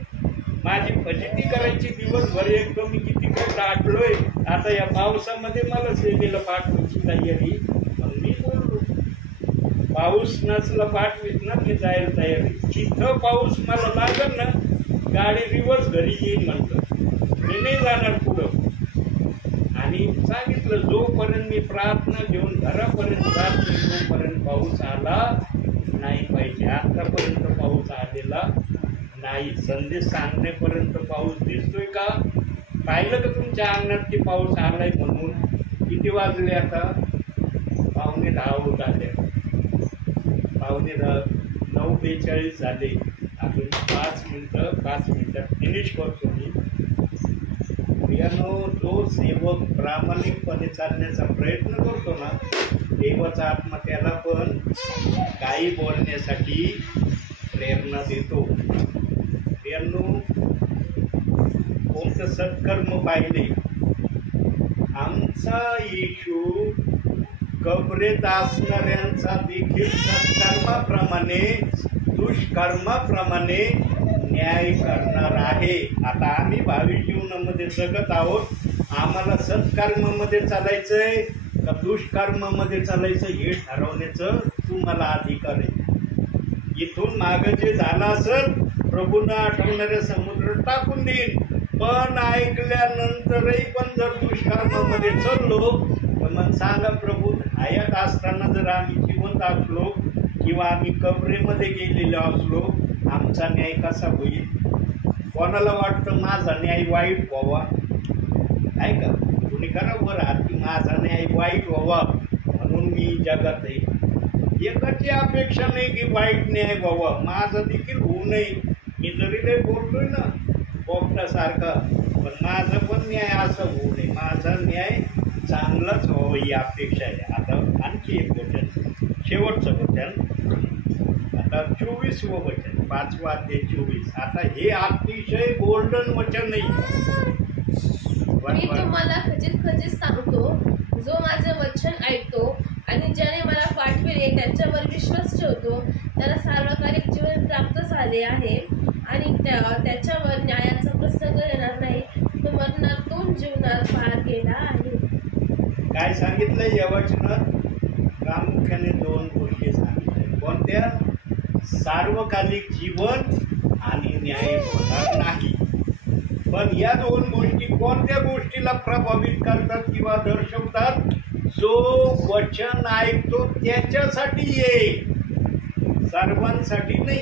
माझी फजिती करायची दिवसभर, एकदम मी किती काय दाटलोय. आता या पावसामध्ये मला सेवेला पाठवायची तयारी. मग मी बोललो, पाऊस नसला पाठवीत ना, मी जायला तयारी. जिथं पाऊस मला लागल ना, गाडी रिवर्स घरी येईल म्हटलं, मी नाही जाणार पुढं. आणि सांगितलं जोपर्यंत मी प्रार्थना घेऊन घरापर्यंत जात नाही तोपर्यंत पाऊस आला नाही पाहिजे. आतापर्यंत पाऊस आलेला नाही. संदेश सांगण्यापर्यंत पाऊस दिसतोय का? पाहिलं का तुमच्या अंगणात की पाऊस आलाय म्हणून? किती वाजले आता? 9:15 होत आले. 9:15, 9:42 झाले. अजून 5 मिनिटात फिनिश करतो मी. यानो, जो सेवक प्रामाणिकपणे चालण्याचा प्रयत्न करतो ना, देवाचा आत्मा त्याला पण काही बोलण्यासाठी प्रेरणा देतो. यानो, कोणतं सत्कर्म पाहिले? आमचा येशू कबरेत असणाऱ्यांचा देखील सत्कर्माप्रमाणे, दुष्कर्माप्रमाणे न्याय करणार आहे. आता आम्ही भावी जीवनामध्ये जगत आहोत. आम्हाला सत्कर्मामध्ये चालायचंय का दुष्कर्मामध्ये चालायचं हे ठरवण्याचं तुम्हाला अधिकार आहे। इथून मागे जे झालं असेल प्रभूंना आठवणाऱ्या समुद्र टाकून देईल, पण ऐकल्यानंतरही पण जर दुष्कर्मामध्ये चाललो तर मग सांगा प्रभू, हयात असताना जर आम्ही जिवंत असलो किंवा आम्ही कबरेमध्ये गेलेलो असलो, आमचा न्याय कसा होईल? कोणाला वाटतं माझा न्याय वाईट व्हावा? आहे का? कोणी करा बरं की माझा न्याय वाईट व्हावा म्हणून मी जगात आहे। एकाची अपेक्षा नाही की वाईट न्याय व्हावा, माझा देखील होऊ नये। मी जरी लय बोलतोय ना पोपटासारखा, पण माझं पण न्याय असं होऊ नये, माझा न्याय चांगलाच व्हावं ही अपेक्षा आहे। आता आणखी एक वचन, शेवटचं वचन, आता 24वं वचन, 5 अध्याय 24। आता हे अतिशय गोल्डन वचन नाही। मी तुम्हाला खचित सांगतो, जो माझे वचन ऐकतो आणि ज्याने मला पाठविले त्याच्यावर विश्वास ठेवतो त्याला सार्वकालिक जीवन प्राप्त झाले आहे आणि त्याच्यावर न्यायाचा प्रसंग येणार नाही, तो मरणातून जीवनात पार गेला आहे। काय सांगितलंय या वचनात? प्रामुख्याने 2 गोष्टी सांगितल्या। कोणत्या? सार्वकालिक जीवन आणि न्याय होणार नाही। पण या 2 गोष्टी कोणत्या गोष्टीला प्रभावित करतात किंवा दर्शवतात? जो वचन ऐकतो त्याच्यासाठी येईल, सर्वांसाठी नाही।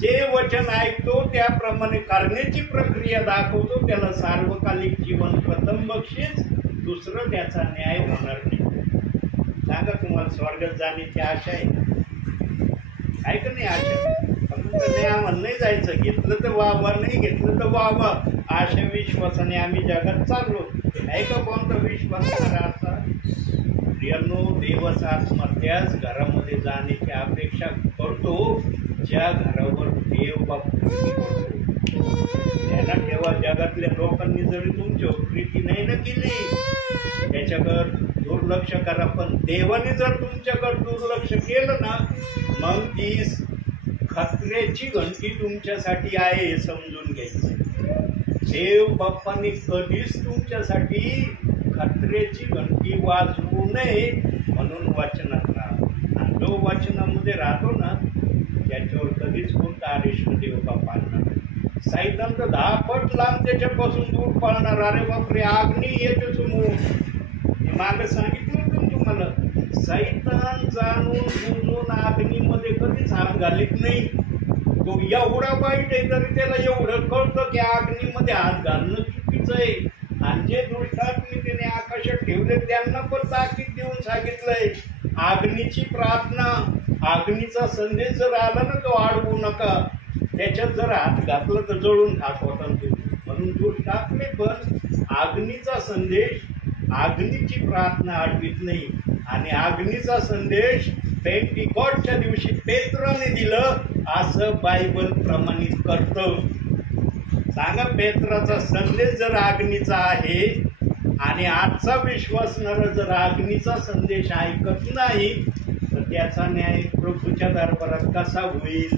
जे वचन ऐकतो त्याप्रमाणे करण्याची प्रक्रिया दाखवतो त्याला सार्वकालिक जीवन प्रथम बक्षीस, दुसरं त्याचा न्याय होणार नाही। सांगा, तुम्हाला स्वर्गात जाण्याची आशा आहे का नाही? आशा न्यायावर नाही जायचं, घेतलं तर वावा, नाही घेतलं तर वावा, आशा विश्वासाने आम्ही जगात चाललो। आहे का कोणता विश्वास करायचा? प्रियांनो, देवाचा आत्मा त्याच घरामध्ये जाण्याची अपेक्षा करतो ज्या घरावर देव बाप करतो। त्याला ठेवा, जगातल्या लोकांनी जरी तुमच्यावर प्रीती नाही ना केली त्याच्याकडे दुर्लक्ष करा, पण देवाने जर तुमच्याकडे दुर्लक्ष केलं ना, मग ती खतऱ्याची घंटी तुमच्यासाठी आहे हे समजून घ्यायचं। देव बाप्पांनी कधीच तुमच्यासाठी खतऱ्याची घंटी वाजवू नये म्हणून वचनात राहा, आणि जो वचनामध्ये राहतो ना त्याच्यावर कधीच कोणता आदेश देव बाप्पा आणणार। सैतान तर 10 पट लांब त्याच्यापासून दूर पळणार। अरे बापरे, अग्नी येते समोर, मी मागे सांगितलं होतं तुम्हाला, सैतान जाणून बुजून अग्नीमध्ये कधीच हात घालीत नाही। तो एवढा वाईट आहे तरी त्याला एवढं कळतं की अग्नीमध्ये हात घालणं चुकीचं आहे, आणि जे दुष्टात्मी त्याने आकाशात ठेवले त्यांना पण ताकीद देऊन सांगितलंय, अग्नीची प्रार्थना, अग्नीचा संदेश जर आला ना तो अडवू नका, त्याच्यात जर हात घातला तर जळून खात होता तुम्ही। म्हणून दुष्टात्मे पण अग्नीचा संदेश, अग्नीची प्रार्थना अडवित नाही, आणि अग्नीचा संदेश पेंटिकॉस्टच्या दिवशी पेत्राने दिलं असं बायबल प्रमाणित करतं। सांगा, पेत्राचा संदेश जर अग्नीचा आहे आणि आजचा विश्वासणारा जर अग्नीचा संदेश ऐकत नाही तर त्याचा न्याय प्रभूच्या दरबारात कसा होईल?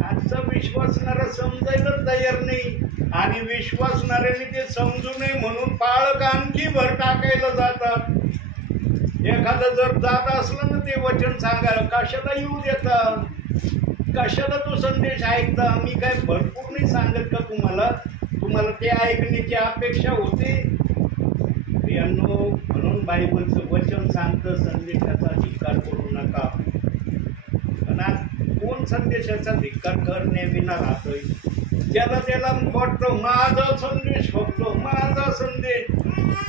आजचा विश्वासणारा समजायला तयार नाही, आणि विश्वासणाऱ्याने ते समजू नये म्हणून पाळक आणखी भर टाकायला जातात। एखादं जर जात असलं ना ते वचन सांगायला, कशाला येऊ देता, कशाला तो संदेश ऐकता? मी काय भरपूर नाही सांगत का तुम्हाला? तुम्हाला ते ऐकण्याची अपेक्षा होते प्रियांनो। म्हणून बायबलचं वचन सांगतं संदेशाचा धिक्कार करू नका। पण आज कोण संदेशाचा धिक्कार करण्याविना राहतोय? त्याला वाटतं माझा संदेश फक्त, माझा संदेश,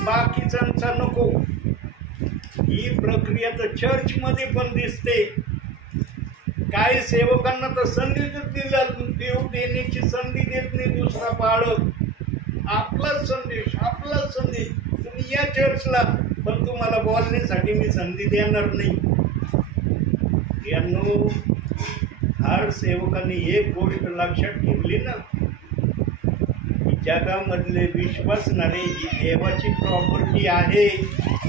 बाकीच्यांचा नको। ही प्रक्रिया तर चर्चमध्ये पण दिसते। काही सेवकांना तर संधी देव देण्याची संधी देत नाही दुसरा पाळक, आपलाच संदेश, आपलाच संदेश, तुम्ही या चर्चला, पण तुम्हाला बोलण्यासाठी मी संधी देणार नाही। यांनो, हर सेवकांनी एक गोष्ट लक्षात ठेवली ना, जगामधले विश्वासणारे ही देवाची प्रॉपर्टी आहे,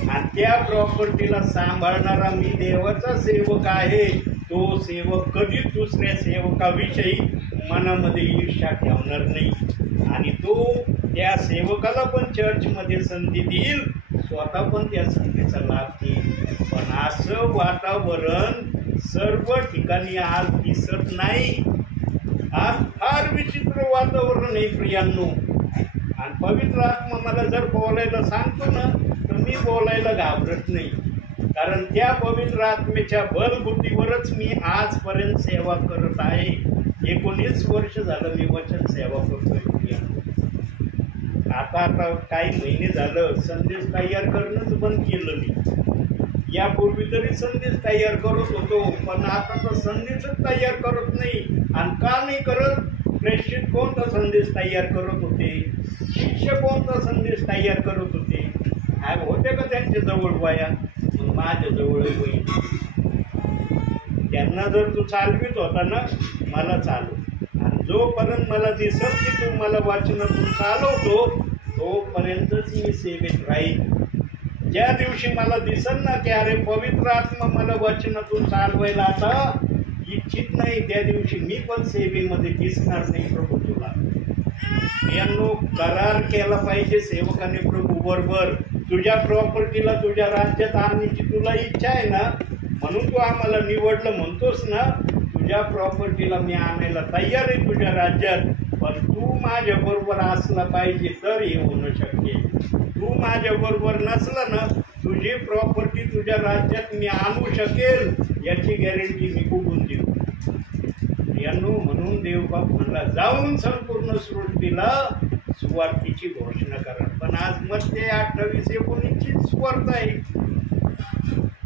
आणि त्या प्रॉपर्टीला सांभाळणारा मी देवाचा सेवक आहे। तो सेवक कधीच दुसऱ्या सेवकाविषयी मनामध्ये ईर्ष्या ठेवणार नाही। आणि तो त्या सेवकाला पण चर्चमध्ये संधी देईल, स्वतः पण त्या संधीचा लाभ घेईल. पण असं वातावरण सर्व ठिकाणी आज दिसत नाही. आज फार विचित्र वातावरण आहे प्रियांनो. आणि पवित्र आत्मा मला जर बोलायला सांगतो ना तर मी बोलायला घाबरत नाही, कारण त्या पवित्र आत्मेच्या बलबुद्धीवरच मी आजपर्यंत सेवा करत आहे. 19 वर्ष झालं मी वचन सेवा करतोय. आता काही महिने झालं संदेश तयार करणंच बंद केलं मी. यापूर्वी तरी संदेश तयार करत होतो, पण आता तर संदेशच तयार करत नाही. आणि का नाही करत? प्रेषित कोणता संदेश तयार करत होते, शिक्षक कोणता संदेश तयार करत होते, होते का त्यांच्या जवळ वया? मग माझ्या जवळ होईल. त्यांना जर तू चालवित होता ना, मला चालव. आणि जोपर्यंत मला दिसत की तू मला वाचनातून चालवतो तोपर्यंतच मी सेवेत राहील. ज्या दिवशी मला दिसत ना की अरे पवित्र आत्मा मला वचनातून चालवायला आता इच्छित नाही, त्या दिवशी मी पण सेवेमध्ये दिसणार नाही प्रभू तुला. यांनो करार केला पाहिजे सेवकाने प्रभू बरोबर. तुझ्या प्रॉपर्टीला तुझ्या राज्यात आणण्याची तुला इच्छा आहे ना, म्हणून तू आम्हाला निवडलं म्हणतोस ना. तुझ्या प्रॉपर्टीला मी आणायला तयार आहे तुझ्या राज्यात, पण तू माझ्या बरोबर असला पाहिजे तर हे होणं शक्य आहे. तू माझ्या बरोबर नसला ना, तुझी प्रॉपर्टी तुझ्या राज्यात मी आणू शकेल याची गॅरंटी मी कुठून देऊ? यांनो म्हणून देवबाप म्हणला जाऊन संपूर्ण सृष्टीला सुवार्तेची घोषणा करा. पण आज मत्ते 28:19ची सुवार्ता आहे.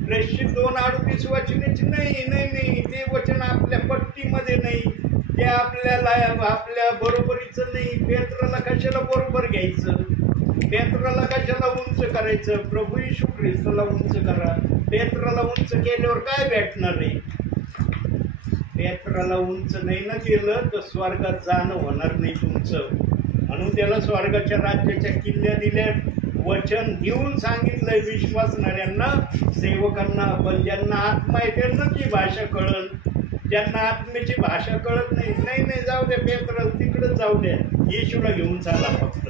प्रेषित 2:38 वाचनाची नाही. ते वचन आपल्या पट्टीमध्ये नाही, ते आपल्याला आपल्या बरोबरीचं नाही. पेत्राला कशाला बरोबर घ्यायचं? पेत्राला कशाला उंच करायचं? प्रभू येशू ख्रिस्ताला उंच करा. पेत्राला उंच केल्यावर काय भेटणार आहे? पेत्राला उंच नाही ना केलं तर स्वर्गात जाणं होणार नाही तुमचं. म्हणून त्याला स्वर्गाच्या राज्याच्या किल्ल्या दिल्या. वचन घेऊन सांगितलंय विश्वासणाऱ्यांना, सेवकांना. पण ज्यांना आत्मा आहे त्यांना ती भाषा कळल, ज्यांना आत्मेची भाषा कळत नाही जाऊ द्या, पेत्र तिकडंच जाऊ द्या, येशूला घेऊन चाला फक्त.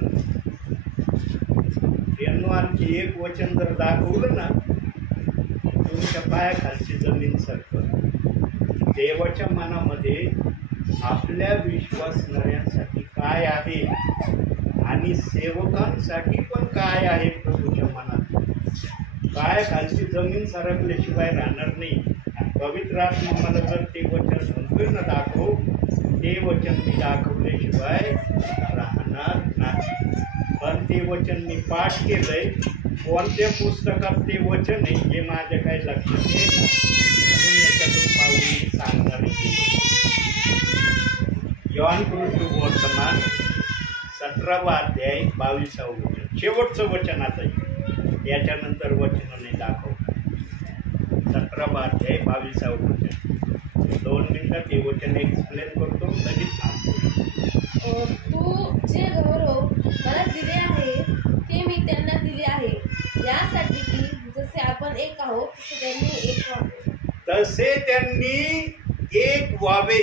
यांना आणखी एक वचन जर दाखवलं ना, तुमच्या पायाखालची जमीन सरकल. देवाच्या मनामध्ये आपल्या विश्वासणाऱ्यांसाठी काय आहे आणि सेवकांसाठी पण काय आहे प्रभूच्या मनात. पायाखालची जमीन सरकल्याशिवाय राहणार नाही. पवित्र आत्मा मला जर ते वचन म्हणतोय ना दाखव, ते वचन मी दाखवल्याशिवाय राहणार नाही. पण ते वचन मी पाठ केलंय. कोणत्या पुस्तकात ते वचन आहे हे माझ्या काही लक्षात येईल, म्हणून याच्यातून पाहून सांगणार आहे. योहान कृष्ण वर्तमान 17वा अध्याय 22वा वचन, शेवटचं वचन आता. याच्यानंतर वचन नाही दाखव. 17वा अध्याय 22वा वचन. 2 मिनिटात हे वचन एक्सप्लेन करतो, लगेच थांबतो. तू जे गौरव मला दिले आहे ते मी त्यांना दिले आहे, यासाठी की जसे आपण एक आहोत तसे त्यांनी एक व्हावे.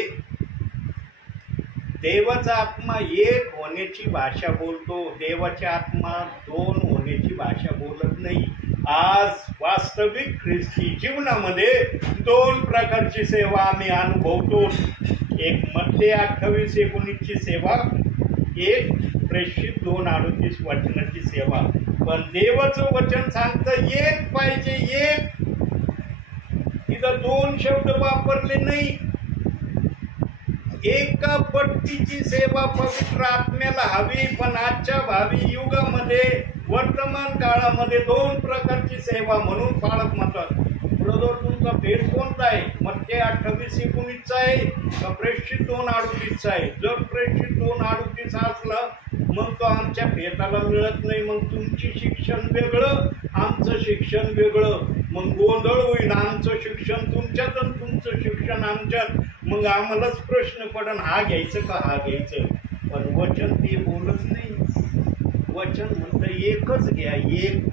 देवाचा आत्मा एक होण्याची भाषा बोलतो. देवाचा आत्मा 2 होण्याची भाषा बोलत नाही. आज वास्तविक ख्रिस्ती जीवनामध्ये 2 प्रकारची सेवा आम्ही अनुभवतो. एक मत्ते 28:19ची सेवा, एक प्रेषित 2:38 वचनाची सेवा. पण देवाचं वचन सांगतं एक पाहिजे, एक. तिथं 2 शब्द वापरले नाही. एका पट्टीची सेवा पवित्र आत्म्याला हवी. पण आजच्या भावी युगामध्ये, वर्तमान काळामध्ये 2 प्रकारची सेवा म्हणून पाळत म्हणतात. ब्रदर तुमचा भेद कोणता आहे? मत्ते 28:19 आहे का प्रेषित 2:38 आहे? जर प्रेषित 2:38 असला मग तो आमच्या भेदाला मिळत नाही. मग तुमची शिक्षण वेगळं, आमचं शिक्षण वेगळं. मग गोंधळ होईल. आमचं शिक्षण तुमच्यात आणि तुमचं शिक्षण आमच्यात. मग आम्हालाच प्रश्न पडन, हा घ्यायचं का हा घ्यायचं? पण वचन ते बोलत नाही. वचन म्हणतं एकच घ्या, एक.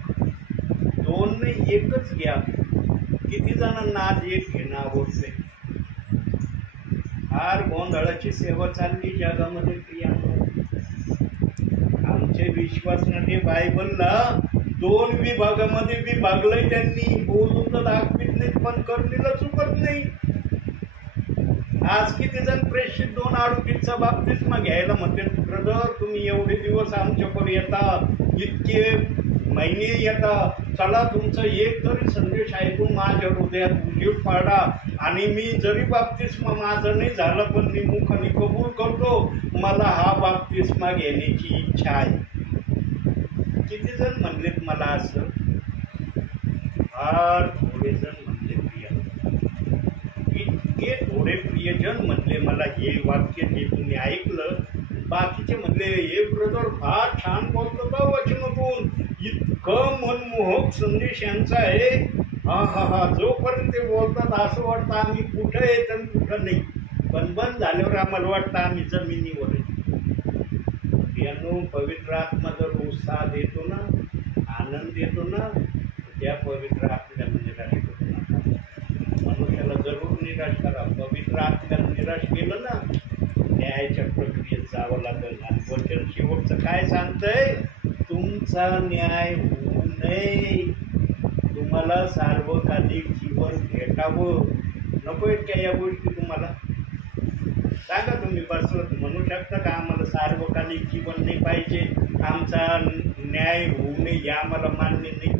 2 नाही, एकच घ्या. किती जणांना आज एक घेणं आवडते? फार गोंधळाची सेवा चालली जगामध्ये प्रियांनो. आमचे विश्वासनाटे बायबलला 2 विभागामध्ये विभागलंय त्यांनी. बोलून तर दाखवित नाहीत पण करणीला चुकत नाही. आज किती जण प्रेषित 2 आडुकीचा बाप्तिस्मा घ्यायला म्हणते, ब्रदर तुम्ही एवढे दिवस आमच्याकडे येता, इतके महिने येता, चला तुमचा एक तरी संदेश ऐकून माझ्या हृदयात उजीव पाडा, आणि मी जरी बाप्तिस्मा माझा नाही झाला पण मी मुखाने कबूल करतो, मला हा बाप्तिस्मा घेण्याची इच्छा आहे. किती जण म्हणलेत मला असं? फार थोडे जण म्हणले. इतके थोडे प्रियजन म्हणले मला हे वाक्य जे तुम्ही ऐकलं. बाकीचे म्हणले हे ब्रदर फार छान बोलतो का वचनातून, इतकं मनमोहक संदेश यांचा आहे. हा हा हा, जोपर्यंत ते बोलतात असं वाटतं आम्ही कुठं येत आणि कुठं नाही, पण बंद झाल्यावर आम्हाला वाटतं आम्ही जमिनीवर आहे. यानो पवित्र आत्मा जर उत्साह देतो ना, आनंद देतो ना, त्या पवित्र आत्म्याला निराश करू नका. मनुष्याला जरूर निराश करा. पवित्र आत्म्याला निराश केलं ना, न्यायाच्या प्रक्रियेत जावं लागेल. आणि वचन शेवटचं काय सांगतंय? तुमचा न्याय होऊ नये, तुम्हाला सार्वकालिक जीवन भेटावं. नको आहेत का या गोष्टी तुम्हाला? सांगा तुम्ही बसलं म्हणू शकता का आम्हाला सार्वकालिक जीवन नाही पाहिजे, आमचा न्याय होऊ नये, हे आम्हाला मान्य नाही?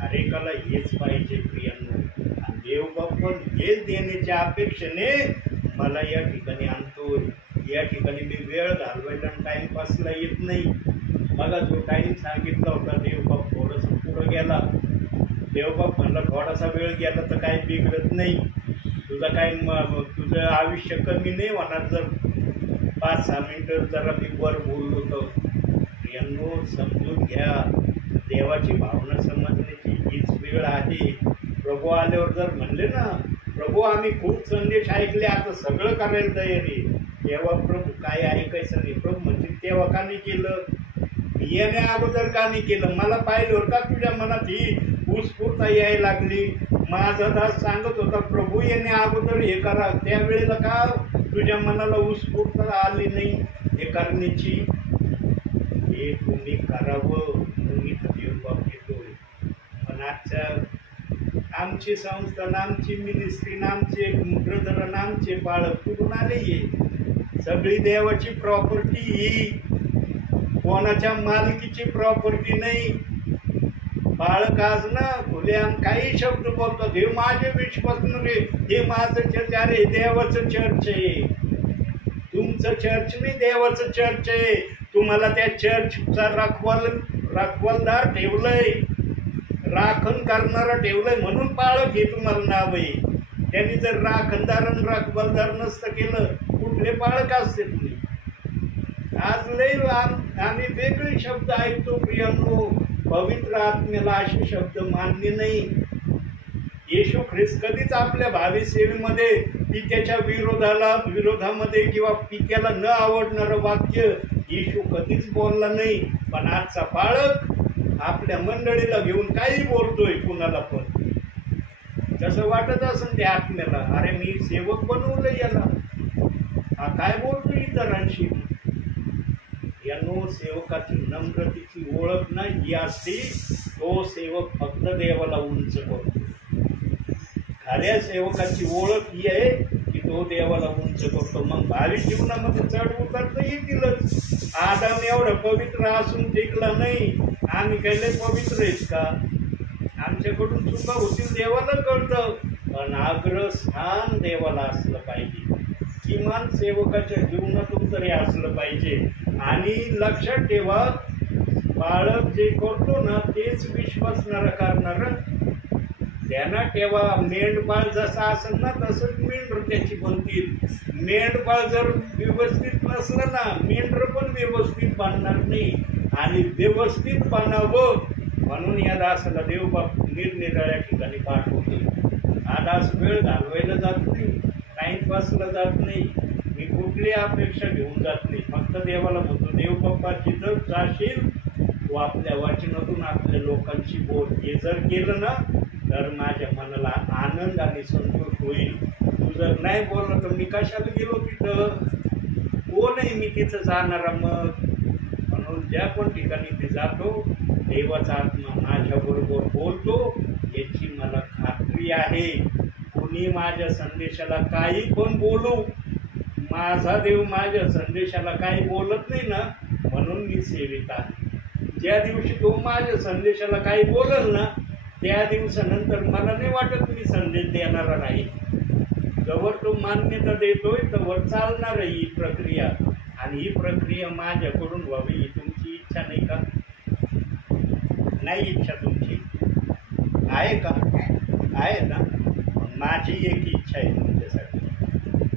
हरेकाला हेच पाहिजे प्रियांनो. आणि देवबापण हेच देण्याच्या अपेक्षेने मला या ठिकाणी आणतोय. या ठिकाणी मी वेळ घालवायला टाईमपासला येत नाही. बघा जो टाईम सांगितला होता देवबाप थोडंसं पुढं गेला. देवबाप म्हणला थोडासा वेळ गेला तर काही बिघडत नाही, तुझं काय तुझं आयुष्य कमी नाही होणार जर 5-6 मिनिटं जरा मी वर बोललो तर. यांनो समजून घ्या, देवाची भावना समजण्याची हीच वेळ आहे. प्रभू आल्यावर जर म्हणले ना, प्रभू आम्ही खूप संदेश ऐकले, आता सगळं करायला तयारी, तेव्हा प्रभू काय ऐकायचं नाही. प्रभू म्हणजे तेव्हा का नाही केलं? येण्या अगोदर का नाही केलं? मला पाहिल्यावर का तुझ्या मनात ही उत्स्फूर्तता यायला लागली? माझा दास सांगत होता प्रभू येण्या अगोदर हे करा, त्यावेळेला का तुझ्या मनाला उत्स्फूर्तता आली नाही हे करण्याची? हे तुम्ही करावं, तुम्ही देवबाप येतोय. पण आजच्या आमची संस्था, आमची मिनिस्ट्री, आमचे ब्रदर, आमचे बाळक कुठून आले? सगळी देवाची प्रॉपर्टी, ही कोणाच्या मालकीची प्रॉपर्टी नाही. बाळक आज ना खुलेआम काही शब्द बोलतात, हे माझे विश्वास नव्हे, हे माझं चर्च. अरे देवाचं चर्च आहे, तुमचं चर्च नाही, देवाचं चर्च आहे. तुम्हाला त्या चर्चचा राखवालदार ठेवलंय, राखण करणारा ठेवलंय, म्हणून बाळक हे तुम्हाला नाव आहे. त्यांनी जर राखणदार आणि राखवालदार नसतं केलं, कुठले बाळक असते तुम्ही? आज लय आम्ही वेगळे शब्द ऐकतो प्रियांनो. पवित्र आत्म्याला असे शब्द मान्य नाही. येशू ख्रिस्त कधीच आपल्या भावी सेवेमध्ये पित्याच्या विरोधामध्ये किंवा पित्याला न आवडणारं वाक्य येशू कधीच बोलला नाही. पण आजचा बाळक आपल्या मंडळीला घेऊन काही बोलतोय कुणाला पण. जसं वाटत असेल त्या आत्म्याला, अरे मी सेवक बनवलं याला, हा काय बोलतो इतरांशी? यानो सेवकाची नम्रतेची ओळख ना ही असते, तो सेवक फक्त देवाला उंच करतो. खऱ्या सेवकाची ओळख ही आहे की तो देवाला उंच करतो. मग भावी जीवनामध्ये चढ उतार तर येतीलच. आदाम एवढं पवित्र असून टिकला नाही, आम्ही काही लय पवित्र आहेत का? आमच्याकडून चुका होतील देवाला कळतं, पण अग्रस्थान देवाला असलं पाहिजे. किमान सेवकाच्या जीवनातून तरी असलं पाहिजे. आणि लक्षात ठेवा, बाळक जे करतो ना तेच विश्वासणारा करणार. ध्यानात ठेवा, मेंढपाळ जसा असेल ना तसंच मेंढर त्याची बनतील. मेंढपाळ जर व्यवस्थित नसलं ना, मेंढर पण व्यवस्थित बांधणार नाही. आणि व्यवस्थित बांधावं म्हणून या दासाला देवबाप निरनिराळ्या ठिकाणी पाठवतो. हा दास वेळ घालवायला जात नाही, टाईमपासला जात नाही, मी कुठली अपेक्षा घेऊन जात नाही. फक्त देवाला म्हणतो, देव बाप्पा जिथं जाशील तू आपल्या वाचनातून आपल्या लोकांशी बोल. हे जर केलं ना तर माझ्या मनाला आनंद आणि संतोष होईल. तू जर नाही बोलला तर मी कशाला गेलो तिथं? कोण आहे मी तिथं जाणारा? मग म्हणून म्हणून ज्या पण ठिकाणी मी जातो देवाचा आत्मा माझ्याबरोबर बोलतो याची मला खात्री आहे. कुणी माझ्या संदेशाला काही पण बोलू, माझा देव माझ्या संदेशाला काही बोलत नाही ना, म्हणून मी सेवित आहे. ज्या दिवशी तो माझ्या संदेशाला काही बोलल ना, त्या दिवसानंतर मला नाही वाटत मी संदेश देणारा नाही. जवळ तो मान्यता देतोय तवर चालणार आहे ही प्रक्रिया, आणि ही प्रक्रिया माझ्याकडून व्हावी ही तुमची इच्छा नाही का? नाही इच्छा तुमची आहे का? आहे ना? माझी एक इच्छा आहे तुमच्यासाठी.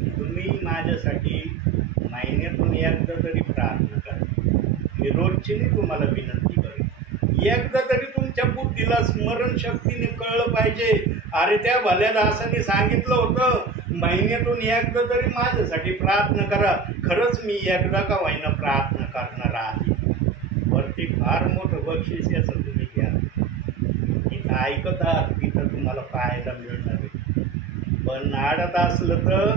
तुम्ही माझ्यासाठी महिन्यातून एकदा तरी प्रार्थना करा. मी रोजची नाही तुम्हाला विनंती करेन, एकदा तरी तुमच्या बुद्धीला स्मरणशक्तीने कळलं पाहिजे, अरे त्या भल्या दासाने सांगितलं होतं महिन्यातून एकदा तरी माझ्यासाठी प्रार्थना करा. खरंच मी एकदा का होईना प्रार्थना करणार आहे. वरती फार मोठं बक्षीस याचं तुम्ही घ्या. इथं ऐकत आहात तिथं तुम्हाला पाहायला मिळणार आहे. पण आडत असलं तर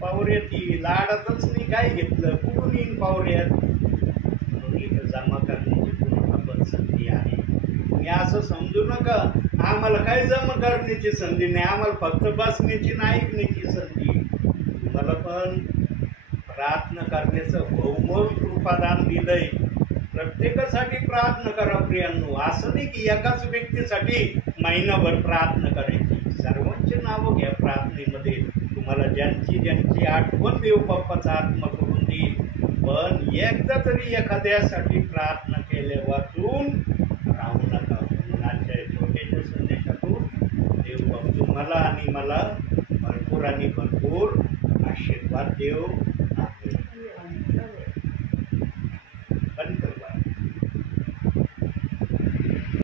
पावऱ्यात येईल. आडतच नाही काय घेतलं, कुठून येईन पावऱ्यात? म्हणून इथं जमा करण्याची पुन्हा पण संधी आहे. मी असं समजू नका आम्हाला काय जमा करण्याची संधी नाही, आम्हाला फक्त बसण्याची नाही ऐकण्याची संधी. तुम्हाला पण प्रार्थना करण्याचं बहुमोल कृपादान दिलंय. प्रत्येकासाठी प्रार्थना करा प्रियांनो. असं नाही की एकाच व्यक्तीसाठी महिनाभर प्रार्थना करायची. सर्वांची नावं घ्या प्रार्थनेमध्ये. तुम्हाला ज्यांची ज्यांची आठवण देव बाप्पाचा आत्मा करून देईल. पण एकदा तरी एखाद्यासाठी प्रार्थना केल्या वाचून राहू नका. आजच्या छोट्याच्या संदेशातून देव बाप्पा तुम्हाला आणि मला भरपूर आणि भरपूर आशीर्वाद देव.